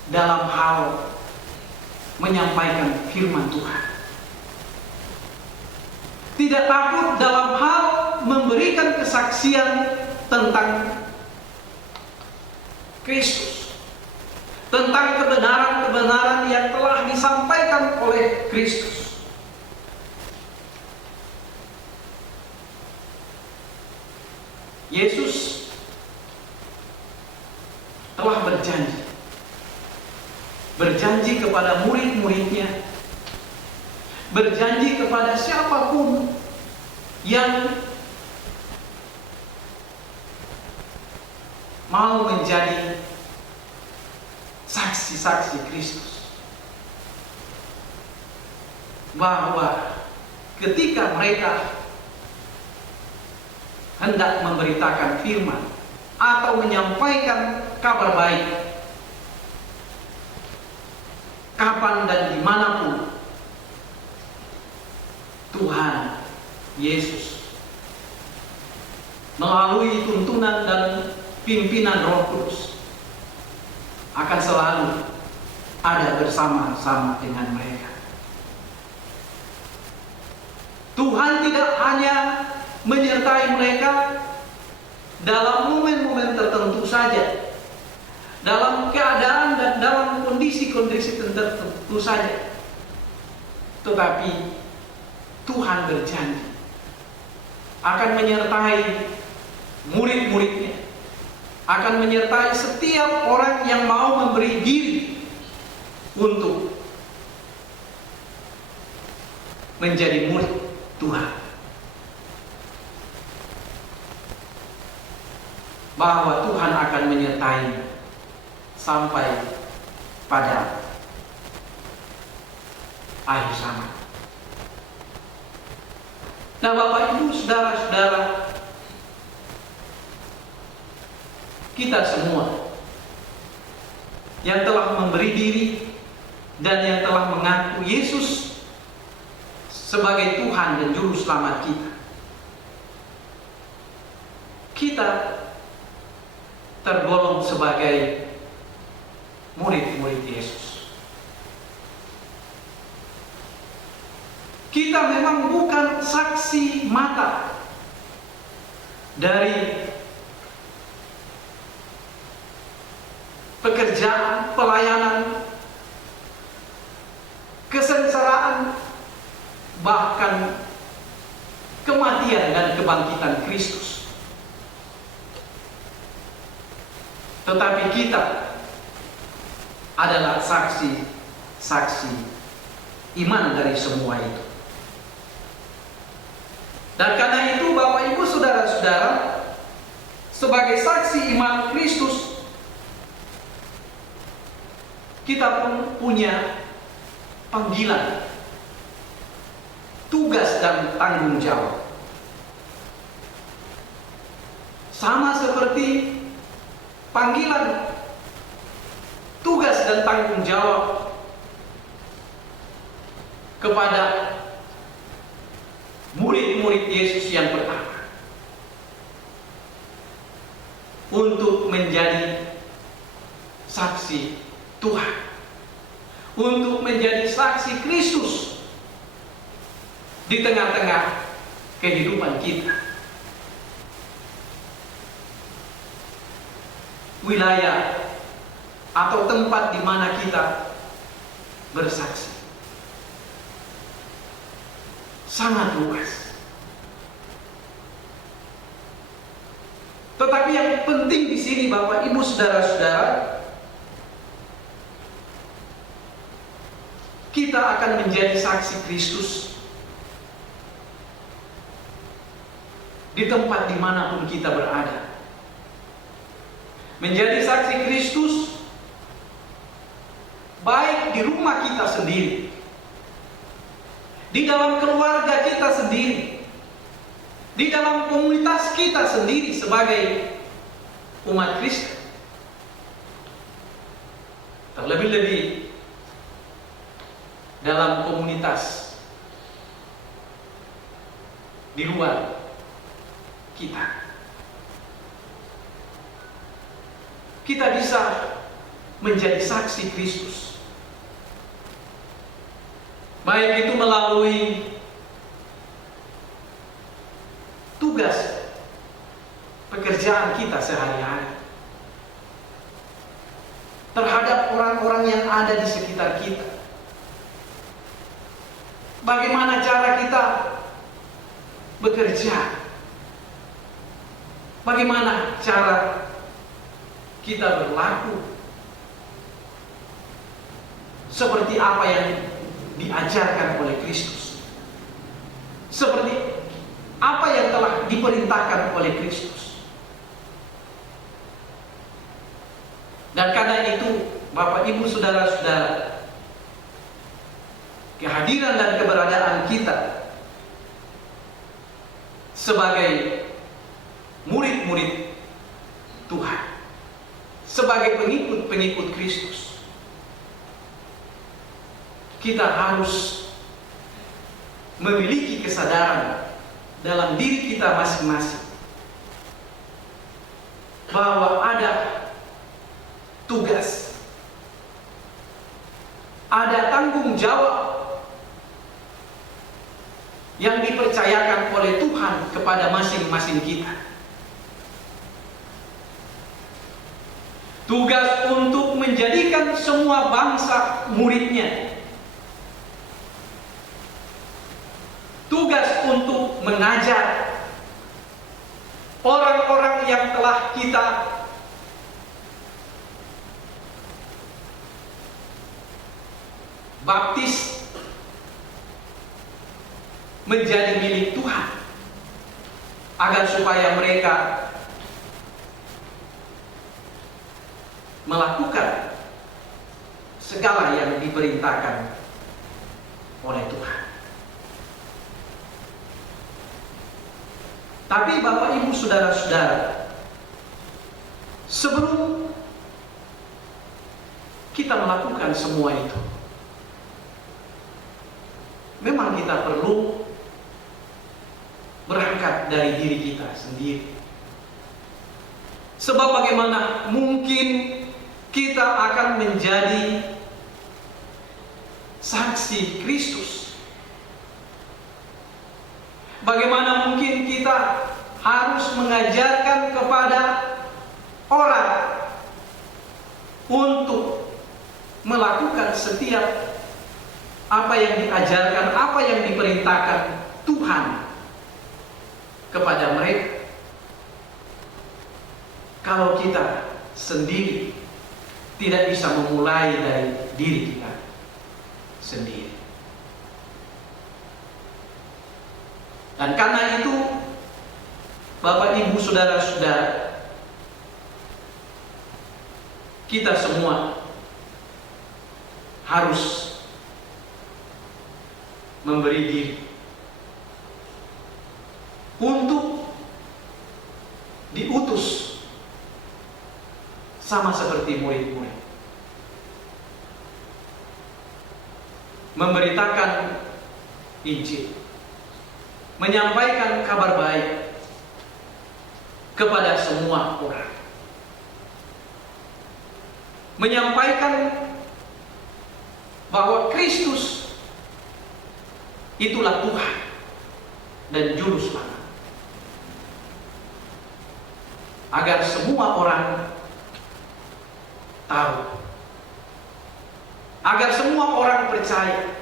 dalam hal menyampaikan firman Tuhan, tidak takut dalam hal memberikan kesaksian tentang Kristus, tentang kebenaran-kebenaran yang telah disampaikan oleh Kristus. Yesus telah berjanji kepada murid-muridnya, berjanji kepada siapapun yang mau menjadi saksi-saksi Kristus, bahwa ketika mereka hendak memberitakan firman atau menyampaikan kabar baik, kapan dan dimanapun, Tuhan Yesus melalui tuntunan dan pimpinan Roh Kudus akan selalu ada bersama-sama dengan mereka. Tuhan tidak hanya menyertai mereka dalam momen-momen tertentu saja, dalam keadaan dan dalam kondisi-kondisi tertentu saja, tetapi Tuhan berjanji akan menyertai murid-muridnya, akan menyertai setiap orang yang mau memberi diri untuk menjadi murid Tuhan. Bahwa Tuhan akan menyertai sampai pada akhir zaman. Nah, Bapak Ibu, saudara-saudara, kita semua yang telah memberi diri dan yang telah mengaku Yesus sebagai Tuhan dan Juru Selamat kita tergolong sebagai murid-murid Yesus. Kita memang bukan saksi mata dari pekerjaan, pelayanan, kesengsaraan, bahkan kematian dan kebangkitan Kristus. Tetapi kita adalah saksi-saksi iman dari semua itu. Dan karena itu, Bapak Ibu, saudara-saudara, sebagai saksi iman Kristus, kita pun punya panggilan, tugas dan tanggung jawab. Sama seperti panggilan, tugas dan tanggung jawab kepada murid-murid Yesus yang pertama untuk menjadi saksi Tuhan, untuk menjadi saksi Kristus di tengah-tengah kehidupan kita. Wilayah atau tempat di mana kita bersaksi sangat luas. Tetapi yang penting di sini, Bapak Ibu, saudara-saudara, kita akan menjadi saksi Kristus di tempat dimanapun kita berada. Menjadi saksi Kristus baik di rumah kita sendiri, di dalam keluarga kita sendiri, di dalam komunitas kita sendiri sebagai umat Kristen. Terlebih-lebih dalam komunitas di luar kita. Kita bisa menjadi saksi Kristus. Baik itu melalui tugas pekerjaan kita sehari-hari, terhadap orang-orang yang ada di sekitar kita. Bagaimana cara kita bekerja? Bagaimana cara kita berlaku? Seperti apa yang diajarkan oleh Kristus, seperti apa yang telah diperintahkan oleh Kristus. Dan karena itu, Bapak, Ibu, saudara-saudara, kehadiran dan keberadaan kita sebagai murid-murid Tuhan, sebagai pengikut-pengikut Kristus, kita harus memiliki kesadaran dalam diri kita masing-masing bahwa ada tugas, ada tanggung jawab yang dipercayakan oleh Tuhan kepada masing-masing kita. Tugas untuk menjadikan semua bangsa muridnya. Tugas untuk mengajar orang-orang yang telah kita baptis menjadi milik Tuhan, agar supaya mereka melakukan segala yang diperintahkan oleh Tuhan. Tapi Bapak, Ibu, saudara-saudara, sebelum kita melakukan semua itu, memang kita perlu berangkat dari diri kita sendiri. Sebab bagaimana mungkin kita akan menjadi saksi Kristus? Bagaimana mungkin kita harus mengajarkan kepada orang untuk melakukan setiap apa yang diajarkan, apa yang diperintahkan Tuhan kepada mereka, kalau kita sendiri tidak bisa memulai dari diri kita sendiri. Dan karena itu, Bapak, Ibu, saudara-saudara, kita semua harus memberi diri untuk diutus sama seperti murid-murid, memberitakan Injil, menyampaikan kabar baik kepada semua orang, menyampaikan bahwa Kristus itulah Tuhan dan Juru Selamat, agar semua orang tahu, agar semua orang percaya,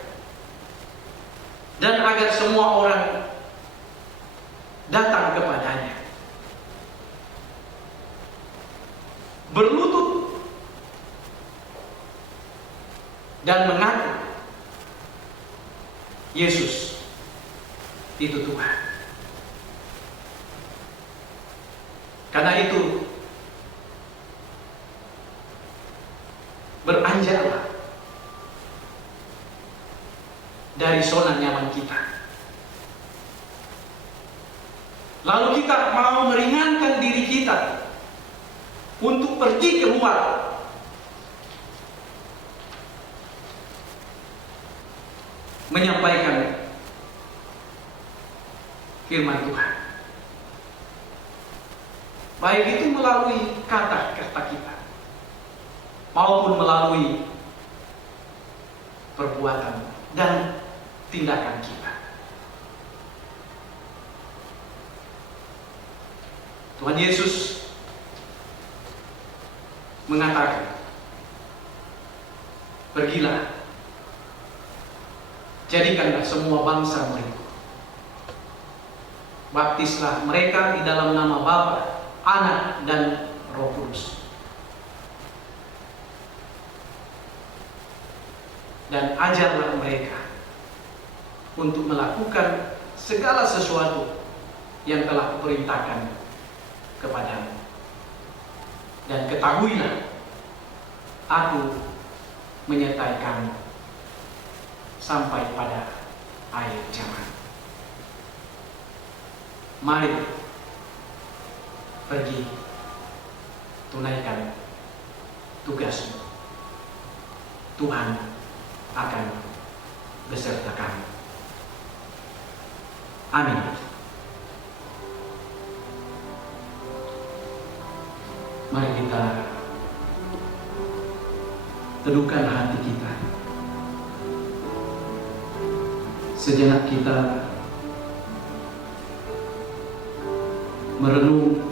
dan agar semua orang datang kepadanya, berlutut dan mengaku Yesus itu Tuhan. Karena itu, beranjaklah dari zona nyaman kita. Lalu kita mau meringankan diri kita untuk pergi keluar. Menyampaikan firman Tuhan. Baik itu melalui kata-kata kita, maupun melalui perbuatan dan tindakan kita. Tuhan Yesus mengatakan, pergilah, jadikanlah semua bangsa murid. Baptislah mereka di dalam nama Bapa, Anak, dan Roh Kudus. Dan ajarlah mereka untuk melakukan segala sesuatu yang telah kuperintahkan kepadamu. Dan ketahuilah, aku menyertai kamu sampai pada akhir zaman. Mari pergi, tunaikan tugasmu. Tuhan akan beserta kamu. Amin. Mari kita teduhkan hati kita. Sejenak kita merenung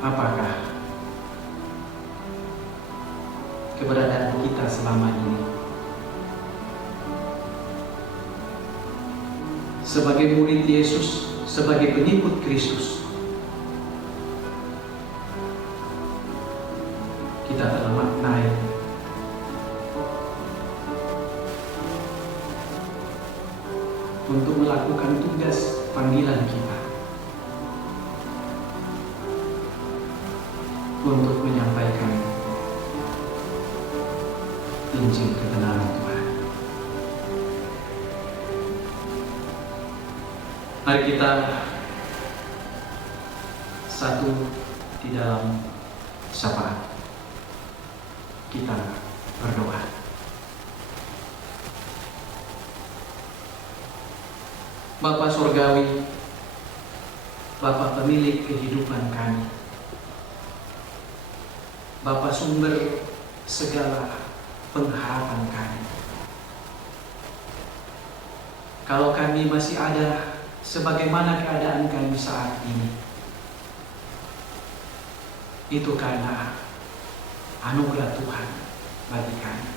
apakah keberadaan kita selama ini sebagai murid Yesus, sebagai pengikut Kristus. Kita telah maknai untuk melakukan tugas panggilan kita, untuk menyampaikan Injil kebenaran Tuhan. Mari kita satu di dalam syafaat. Kita berdoa. Bapa Surgawi, Bapa pemilik kehidupan kami, Bapa sumber segala pengharapan kami. Kalau kami masih ada sebagaimana keadaan kami saat ini, itu karena anugerah Tuhan bagi kami.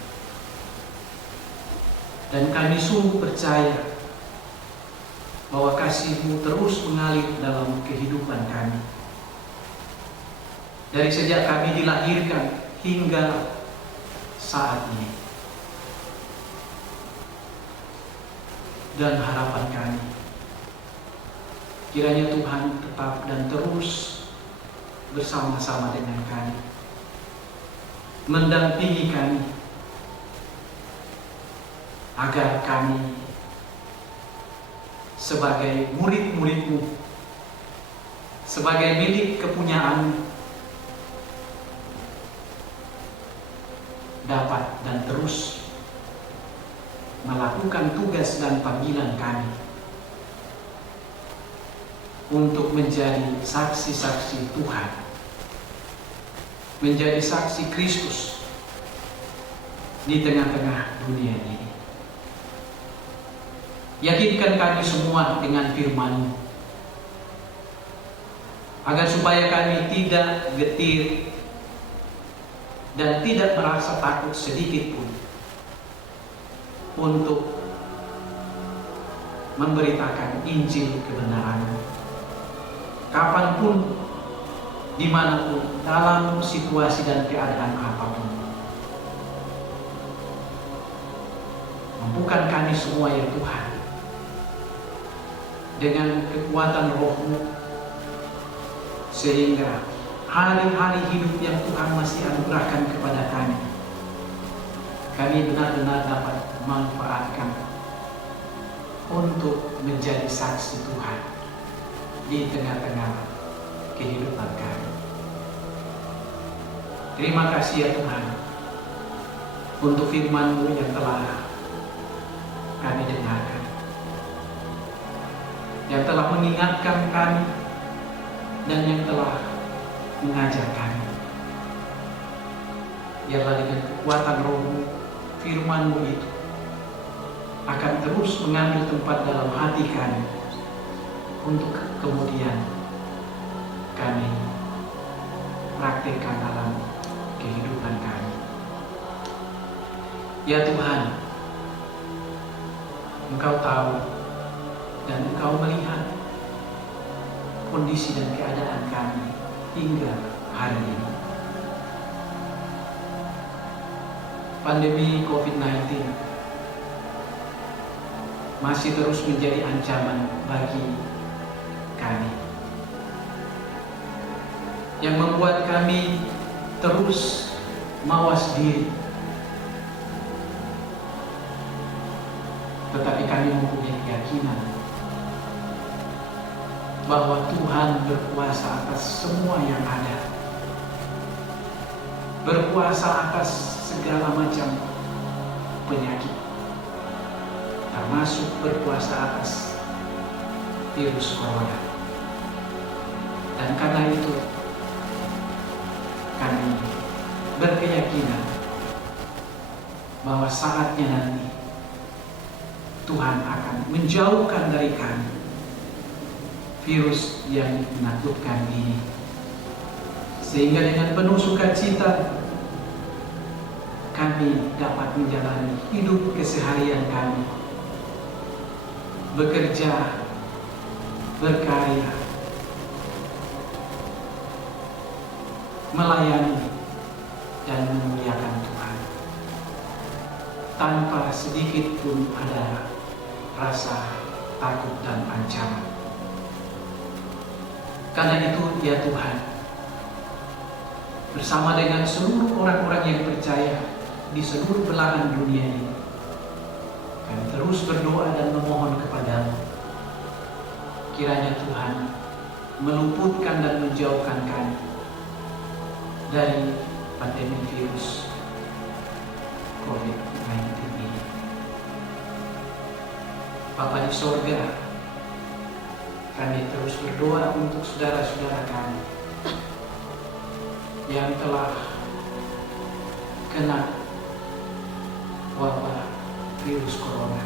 Dan kami sungguh percaya bahwa kasih-Mu terus mengalir dalam kehidupan kami. Dari sejak kami dilahirkan hingga saat ini. Dan harapan kami, kiranya Tuhan tetap dan terus bersama-sama dengan kami, mendampingi kami, agar kami sebagai murid-murid-Mu, sebagai milik kepunyaan-Mu, dapat dan terus melakukan tugas dan panggilan kami untuk menjadi saksi-saksi Tuhan, menjadi saksi Kristus di tengah-tengah dunia ini. Yakinkan kami semua dengan firman-Mu, agar supaya kami tidak getir dan tidak merasa takut sedikit pun untuk memberitakan Injil kebenaran-Mu, kapanpun, dimanapun, dalam situasi dan keadaan apapun. Mampukan kami semua ya Tuhan, dengan kekuatan Roh-Mu, sehingga hari-hari hidup yang Tuhan masih anugerahkan kepada kami benar-benar dapat memanfaatkan untuk menjadi saksi Tuhan di tengah-tengah kehidupan kami. Terima kasih ya Tuhan untuk firman-Mu yang telah kami dengarkan, yang telah mengingatkan kami dan yang telah mengajar kami. Biarlah dengan kekuatan Roh-Mu, firman-Mu itu akan terus mengambil tempat dalam hati kami untuk kemudian kami praktekkan dalam kehidupan kami. Ya Tuhan, Engkau tahu dan Engkau melihat kondisi dan keadaan kami hingga hari ini. Pandemi COVID-19 masih terus menjadi ancaman bagi kami, yang membuat kami terus mawas diri. Tetapi kami mempunyai keyakinan bahwa Tuhan berkuasa atas semua yang ada, berkuasa atas segala macam penyakit, termasuk berkuasa atas virus corona. Dan karena itu kami berkeyakinan bahwa saatnya nanti Tuhan akan menjauhkan dari kami virus yang menakutkan ini, sehingga dengan penuh sukacita kami dapat menjalani hidup keseharian kami, bekerja, berkarya, melayani dan memuliakan Tuhan, tanpa sedikit pun ada rasa takut dan ancaman. Karena itu ya Tuhan, bersama dengan seluruh orang-orang yang percaya di seluruh belahan dunia ini, kami terus berdoa dan memohon kepadamu, kiranya Tuhan meluputkan dan menjauhkan kami dari pandemi virus COVID-19 ini. Bapa di sorga, kami terus berdoa untuk saudara-saudara kami yang telah kena wabah virus corona,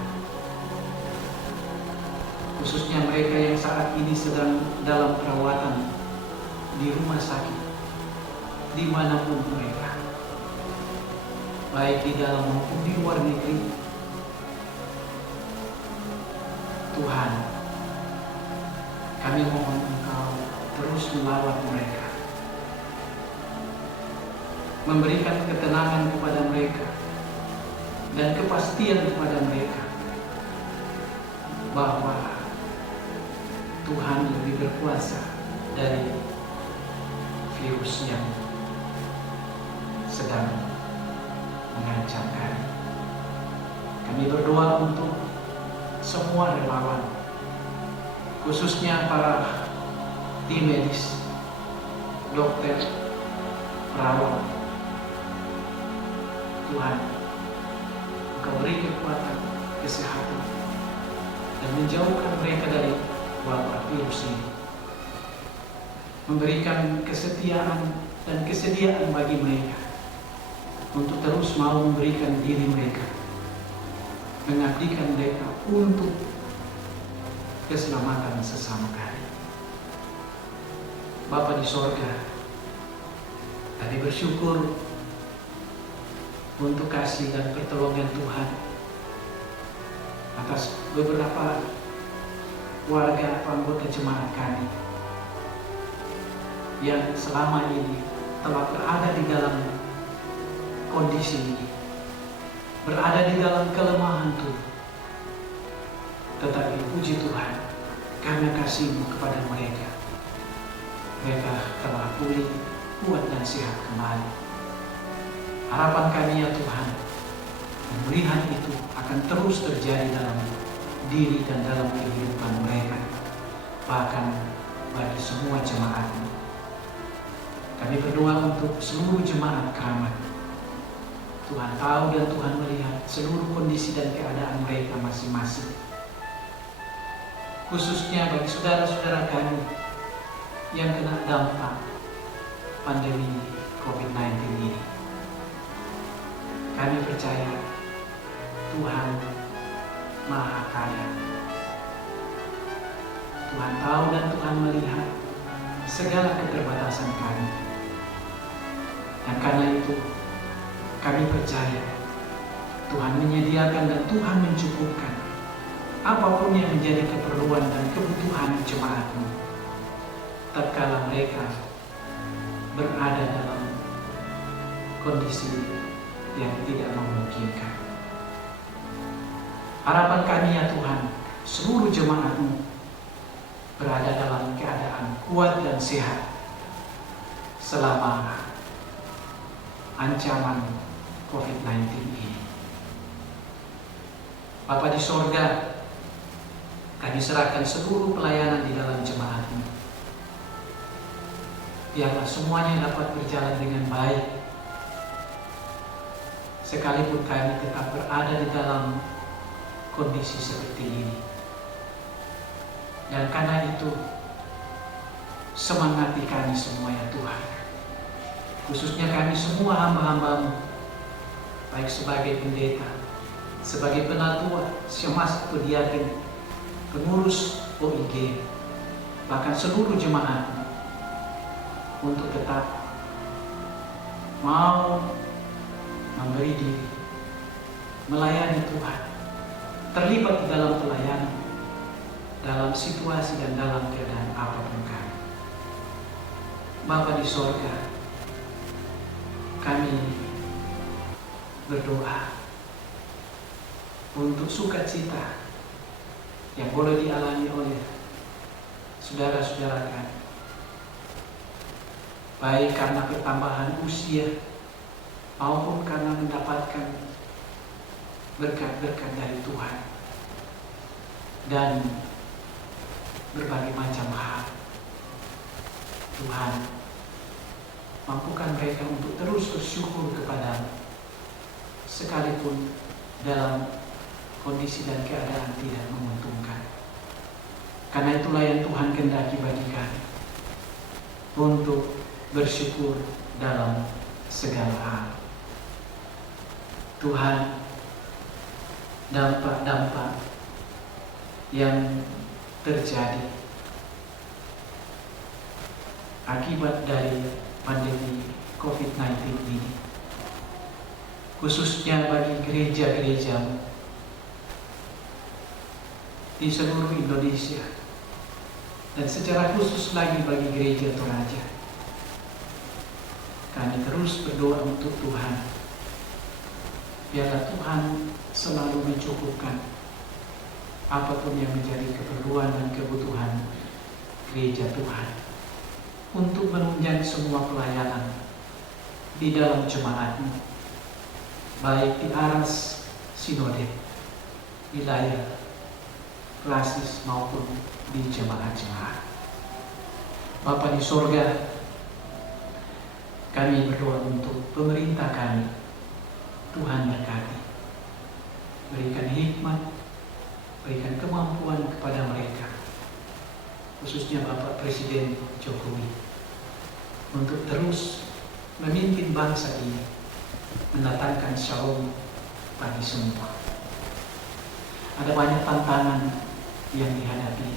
khususnya mereka yang saat ini sedang dalam perawatan di rumah sakit, dimanapun mereka, baik di dalam maupun di luar negeri. Tuhan, kami mohon Engkau terus melawat mereka, memberikan ketenangan kepada mereka dan kepastian kepada mereka bahwa Tuhan lebih berkuasa dari virus yang sedang mengancam kami. Kami berdoa untuk semua relawan, khususnya para tim medis, dokter, perawat. Tuhan, Engkau beri kekuatan, kesehatan, dan menjauhkan mereka dari wabah virus ini. Memberikan kesetiaan dan kesediaan bagi mereka untuk terus mau memberikan diri mereka, mengabdikan mereka untuk keselamatan sesama kami. Bapa di sorga, kami bersyukur untuk kasih dan pertolongan Tuhan atas beberapa warga atau anggota jemaat kami yang selama ini telah berada di dalam kondisi ini, berada di dalam kelemahan tubuh. Tetapi puji Tuhan, karena kasih-Mu kepada mereka. Mereka telah pulih, kuat dan sehat kembali. Harapan kami ya Tuhan, pemulihan itu akan terus terjadi dalam diri dan dalam kehidupan mereka, bahkan bagi semua jemaat-Mu. Kami berdoa untuk seluruh jemaat Keramat. Tuhan tahu dan Tuhan melihat seluruh kondisi dan keadaan mereka masing-masing. Khususnya bagi saudara-saudara kami yang kena dampak pandemi COVID-19 ini. Kami percaya Tuhan Maha Kaya. Tuhan tahu dan Tuhan melihat segala keterbatasan kami. Dan karena itu kami percaya Tuhan menyediakan dan Tuhan mencukupkan apapun yang menjadi keperluan dan kebutuhan jemaat-Mu tatkala mereka berada dalam kondisi yang tidak memungkinkan. Harapan kami ya Tuhan, seluruh jemaat-Mu berada dalam keadaan kuat dan sehat selama ancaman COVID-19 ini. Bapa di sorga, kami serahkan seluruh pelayanan di dalam jemaat-Mu. Biarlah semuanya dapat berjalan dengan baik, sekalipun kami tetap berada di dalam kondisi seperti ini. Dan karena itu, semangati kami semua ya Tuhan, khususnya kami semua hamba-hamba-Mu, baik sebagai pendeta, sebagai penatua, syemasi atau diaken, pengurus OIG, bahkan seluruh jemaat, untuk tetap mau memberi diri, melayani Tuhan, terlibat di dalam pelayanan, dalam situasi dan dalam keadaan apapun kami. Bapa di sorga, kami berdoa untuk sukacita yang boleh dialami oleh saudara-saudara kami, baik karena pertambahan usia maupun karena mendapatkan berkat-berkat dari Tuhan dan berbagai macam hal. Tuhan, mampukan mereka untuk terus bersyukur kepada-Mu sekalipun dalam kondisi dan keadaan tidak menguntungkan. Karena itulah yang Tuhan kehendaki bagi kami, untuk bersyukur dalam segala hal. Tuhan, dampak-dampak yang terjadi akibat dari pandemi COVID-19 ini, khususnya bagi gereja-gereja di seluruh Indonesia, dan secara khusus lagi bagi gereja Toraja, kami terus berdoa untuk Tuhan. Biarlah Tuhan selalu mencukupkan apapun yang menjadi keperluan dan kebutuhan gereja Tuhan, untuk menunjang semua pelayanan di dalam jemaat-Mu, baik di aras sinode, wilayah, klasis maupun di jemaat-jemaat. Bapa di sorga, kami berdoa untuk pemerintah kami. Tuhan berkati, berikan hikmat, berikan kemampuan kepada mereka, khususnya Bapak Presiden Jokowi, untuk terus memimpin bangsa ini, mendatangkan shalom bagi semua. Ada banyak tantangan yang dihadapi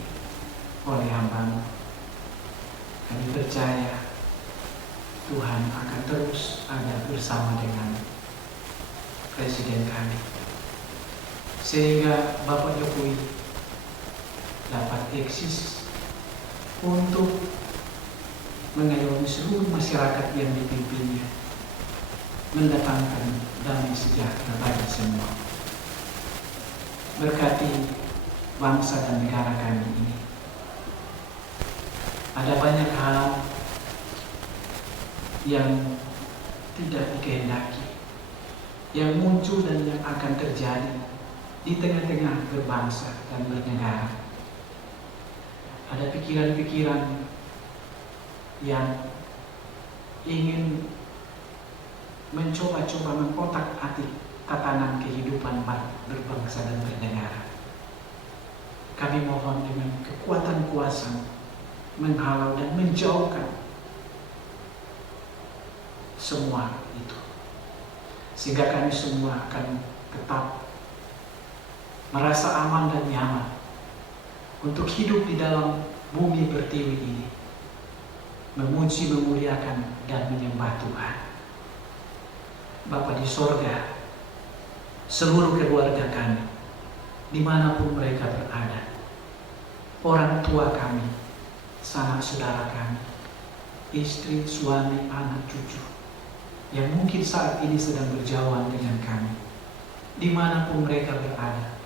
oleh hamba-Mu. Kami percaya Tuhan akan terus ada bersama dengan Presiden kami, sehingga Bapak Jokowi dapat eksis untuk mengayomi seluruh masyarakat yang dipimpinnya, mendatangkan damai sejahtera bagi semua. Berkati bangsa dan negara kami ini, Ada banyak hal yang tidak dikehendaki, yang muncul dan yang akan terjadi di tengah-tengah berbangsa dan bernegara. Ada pikiran-pikiran yang ingin mencoba-coba mengkotak-atik tatanan kehidupan berbangsa dan bernegara. Kami mohon dengan kekuatan kuasa menghalau dan menjauhkan semua itu, sehingga kami semua akan tetap merasa aman dan nyaman untuk hidup di dalam bumi pertiwi ini, memuji, memuliakan, dan menyembah Tuhan. Bapa di sorga, seluruh keluarga kami, dimanapun mereka berada, orang tua kami, sanak saudara kami, istri, suami, anak, cucu, yang mungkin saat ini sedang berjauhan dengan kami, dimanapun mereka berada,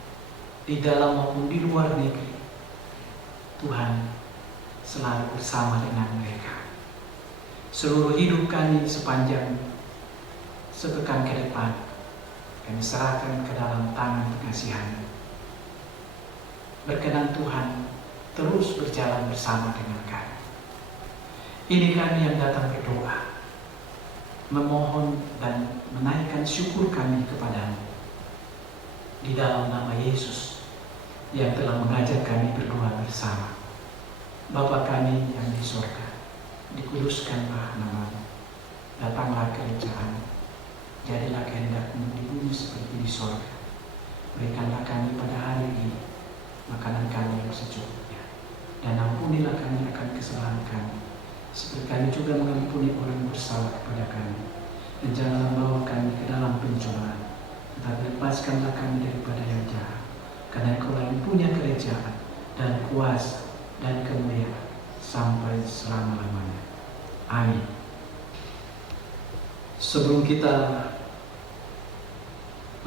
di dalam maupun di luar negeri, Tuhan selalu bersama dengan mereka. Seluruh hidup kami sepanjang sepekan ke depan, kami serahkan ke dalam tangan pengasihan. Berkenan Tuhan terus berjalan bersama dengan kami. Ini kami yang datang berdoa, memohon dan menaikkan syukur kami kepadamu di dalam nama Yesus yang telah mengajak kami berdoa bersama. Bapa kami yang di sorga, dikuduskanlah namamu, datanglah kerajaan, jadilah kehendak-Mu di bumi seperti di sorga. Berikanlah kami pada hari ini makanan kami yang secukupnya, dan ampunilah kami akan kesalahan kami, seperti kami juga mengampuni orang bersalah kepada kami. Dan janganlah membawa kami ke dalam pencobaan, tetapi lepaskanlah kami daripada yang jahat, karena Engkau yang punya kerajaan dan kuasa dan kemuliaan sampai selama-lamanya. Amin. Sebelum kita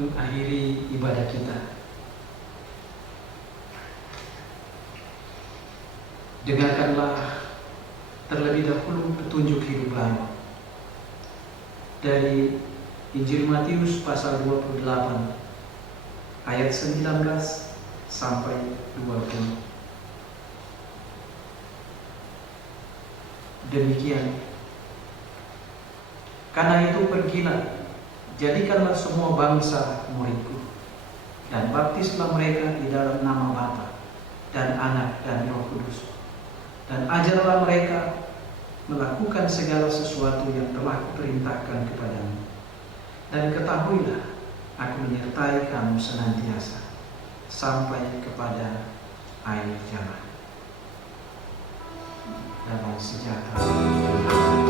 mengakhiri ibadah kita, dengarkanlah terlebih dahulu petunjuk hidup baru dari Injil Matius pasal 28 ayat 19 sampai 20. Demikian, karena itu pergilah, jadikanlah semua bangsa muridku, dan baptislah mereka di dalam nama Bapa dan Anak dan Roh Kudus, dan ajarlah mereka melakukan segala sesuatu yang telah kuperintahkan kepadamu. Dan ketahuilah, aku menyertai kamu senantiasa sampai kepada akhir zaman. Damai sejahtera. Ku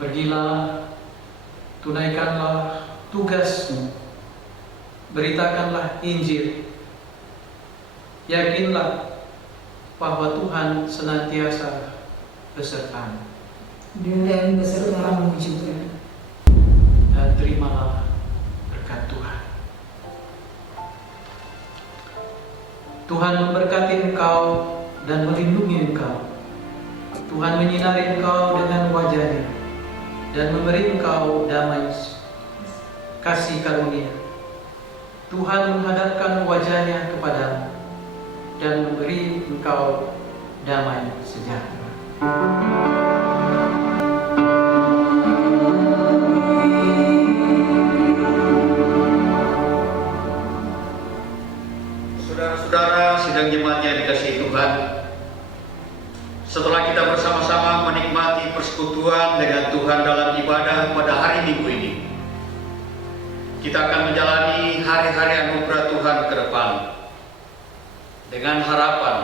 Pergilah, tunaikanlah tugasmu, beritakanlah Injil, yakinlah bahwa Tuhan senantiasa besertamu, Dan besertamu juga. dan terimalah berkat Tuhan. Tuhan memberkati engkau dan melindungi engkau. Tuhan menyinari engkau dengan wajah-Nya dan memberi engkau damai kasih karunia. Tuhan menghadapkan wajah-Nya kepadamu dan memberi engkau damai sejahtera. Saudara-saudara sidang jemaat yang dikasihi Tuhan, setelah kita bersama-sama menikmati persekutuan dengan Tuhan dalam ibadah pada hari Minggu ini, kita akan menjalani hari-hari anugerah Tuhan ke depan dengan harapan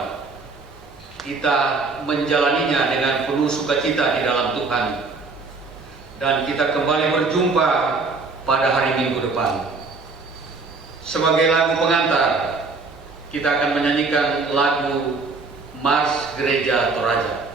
kita menjalaninya dengan penuh sukacita di dalam Tuhan, dan kita kembali berjumpa pada hari Minggu depan. Sebagai lagu pengantar, kita akan menyanyikan lagu Mars Gereja Toraja.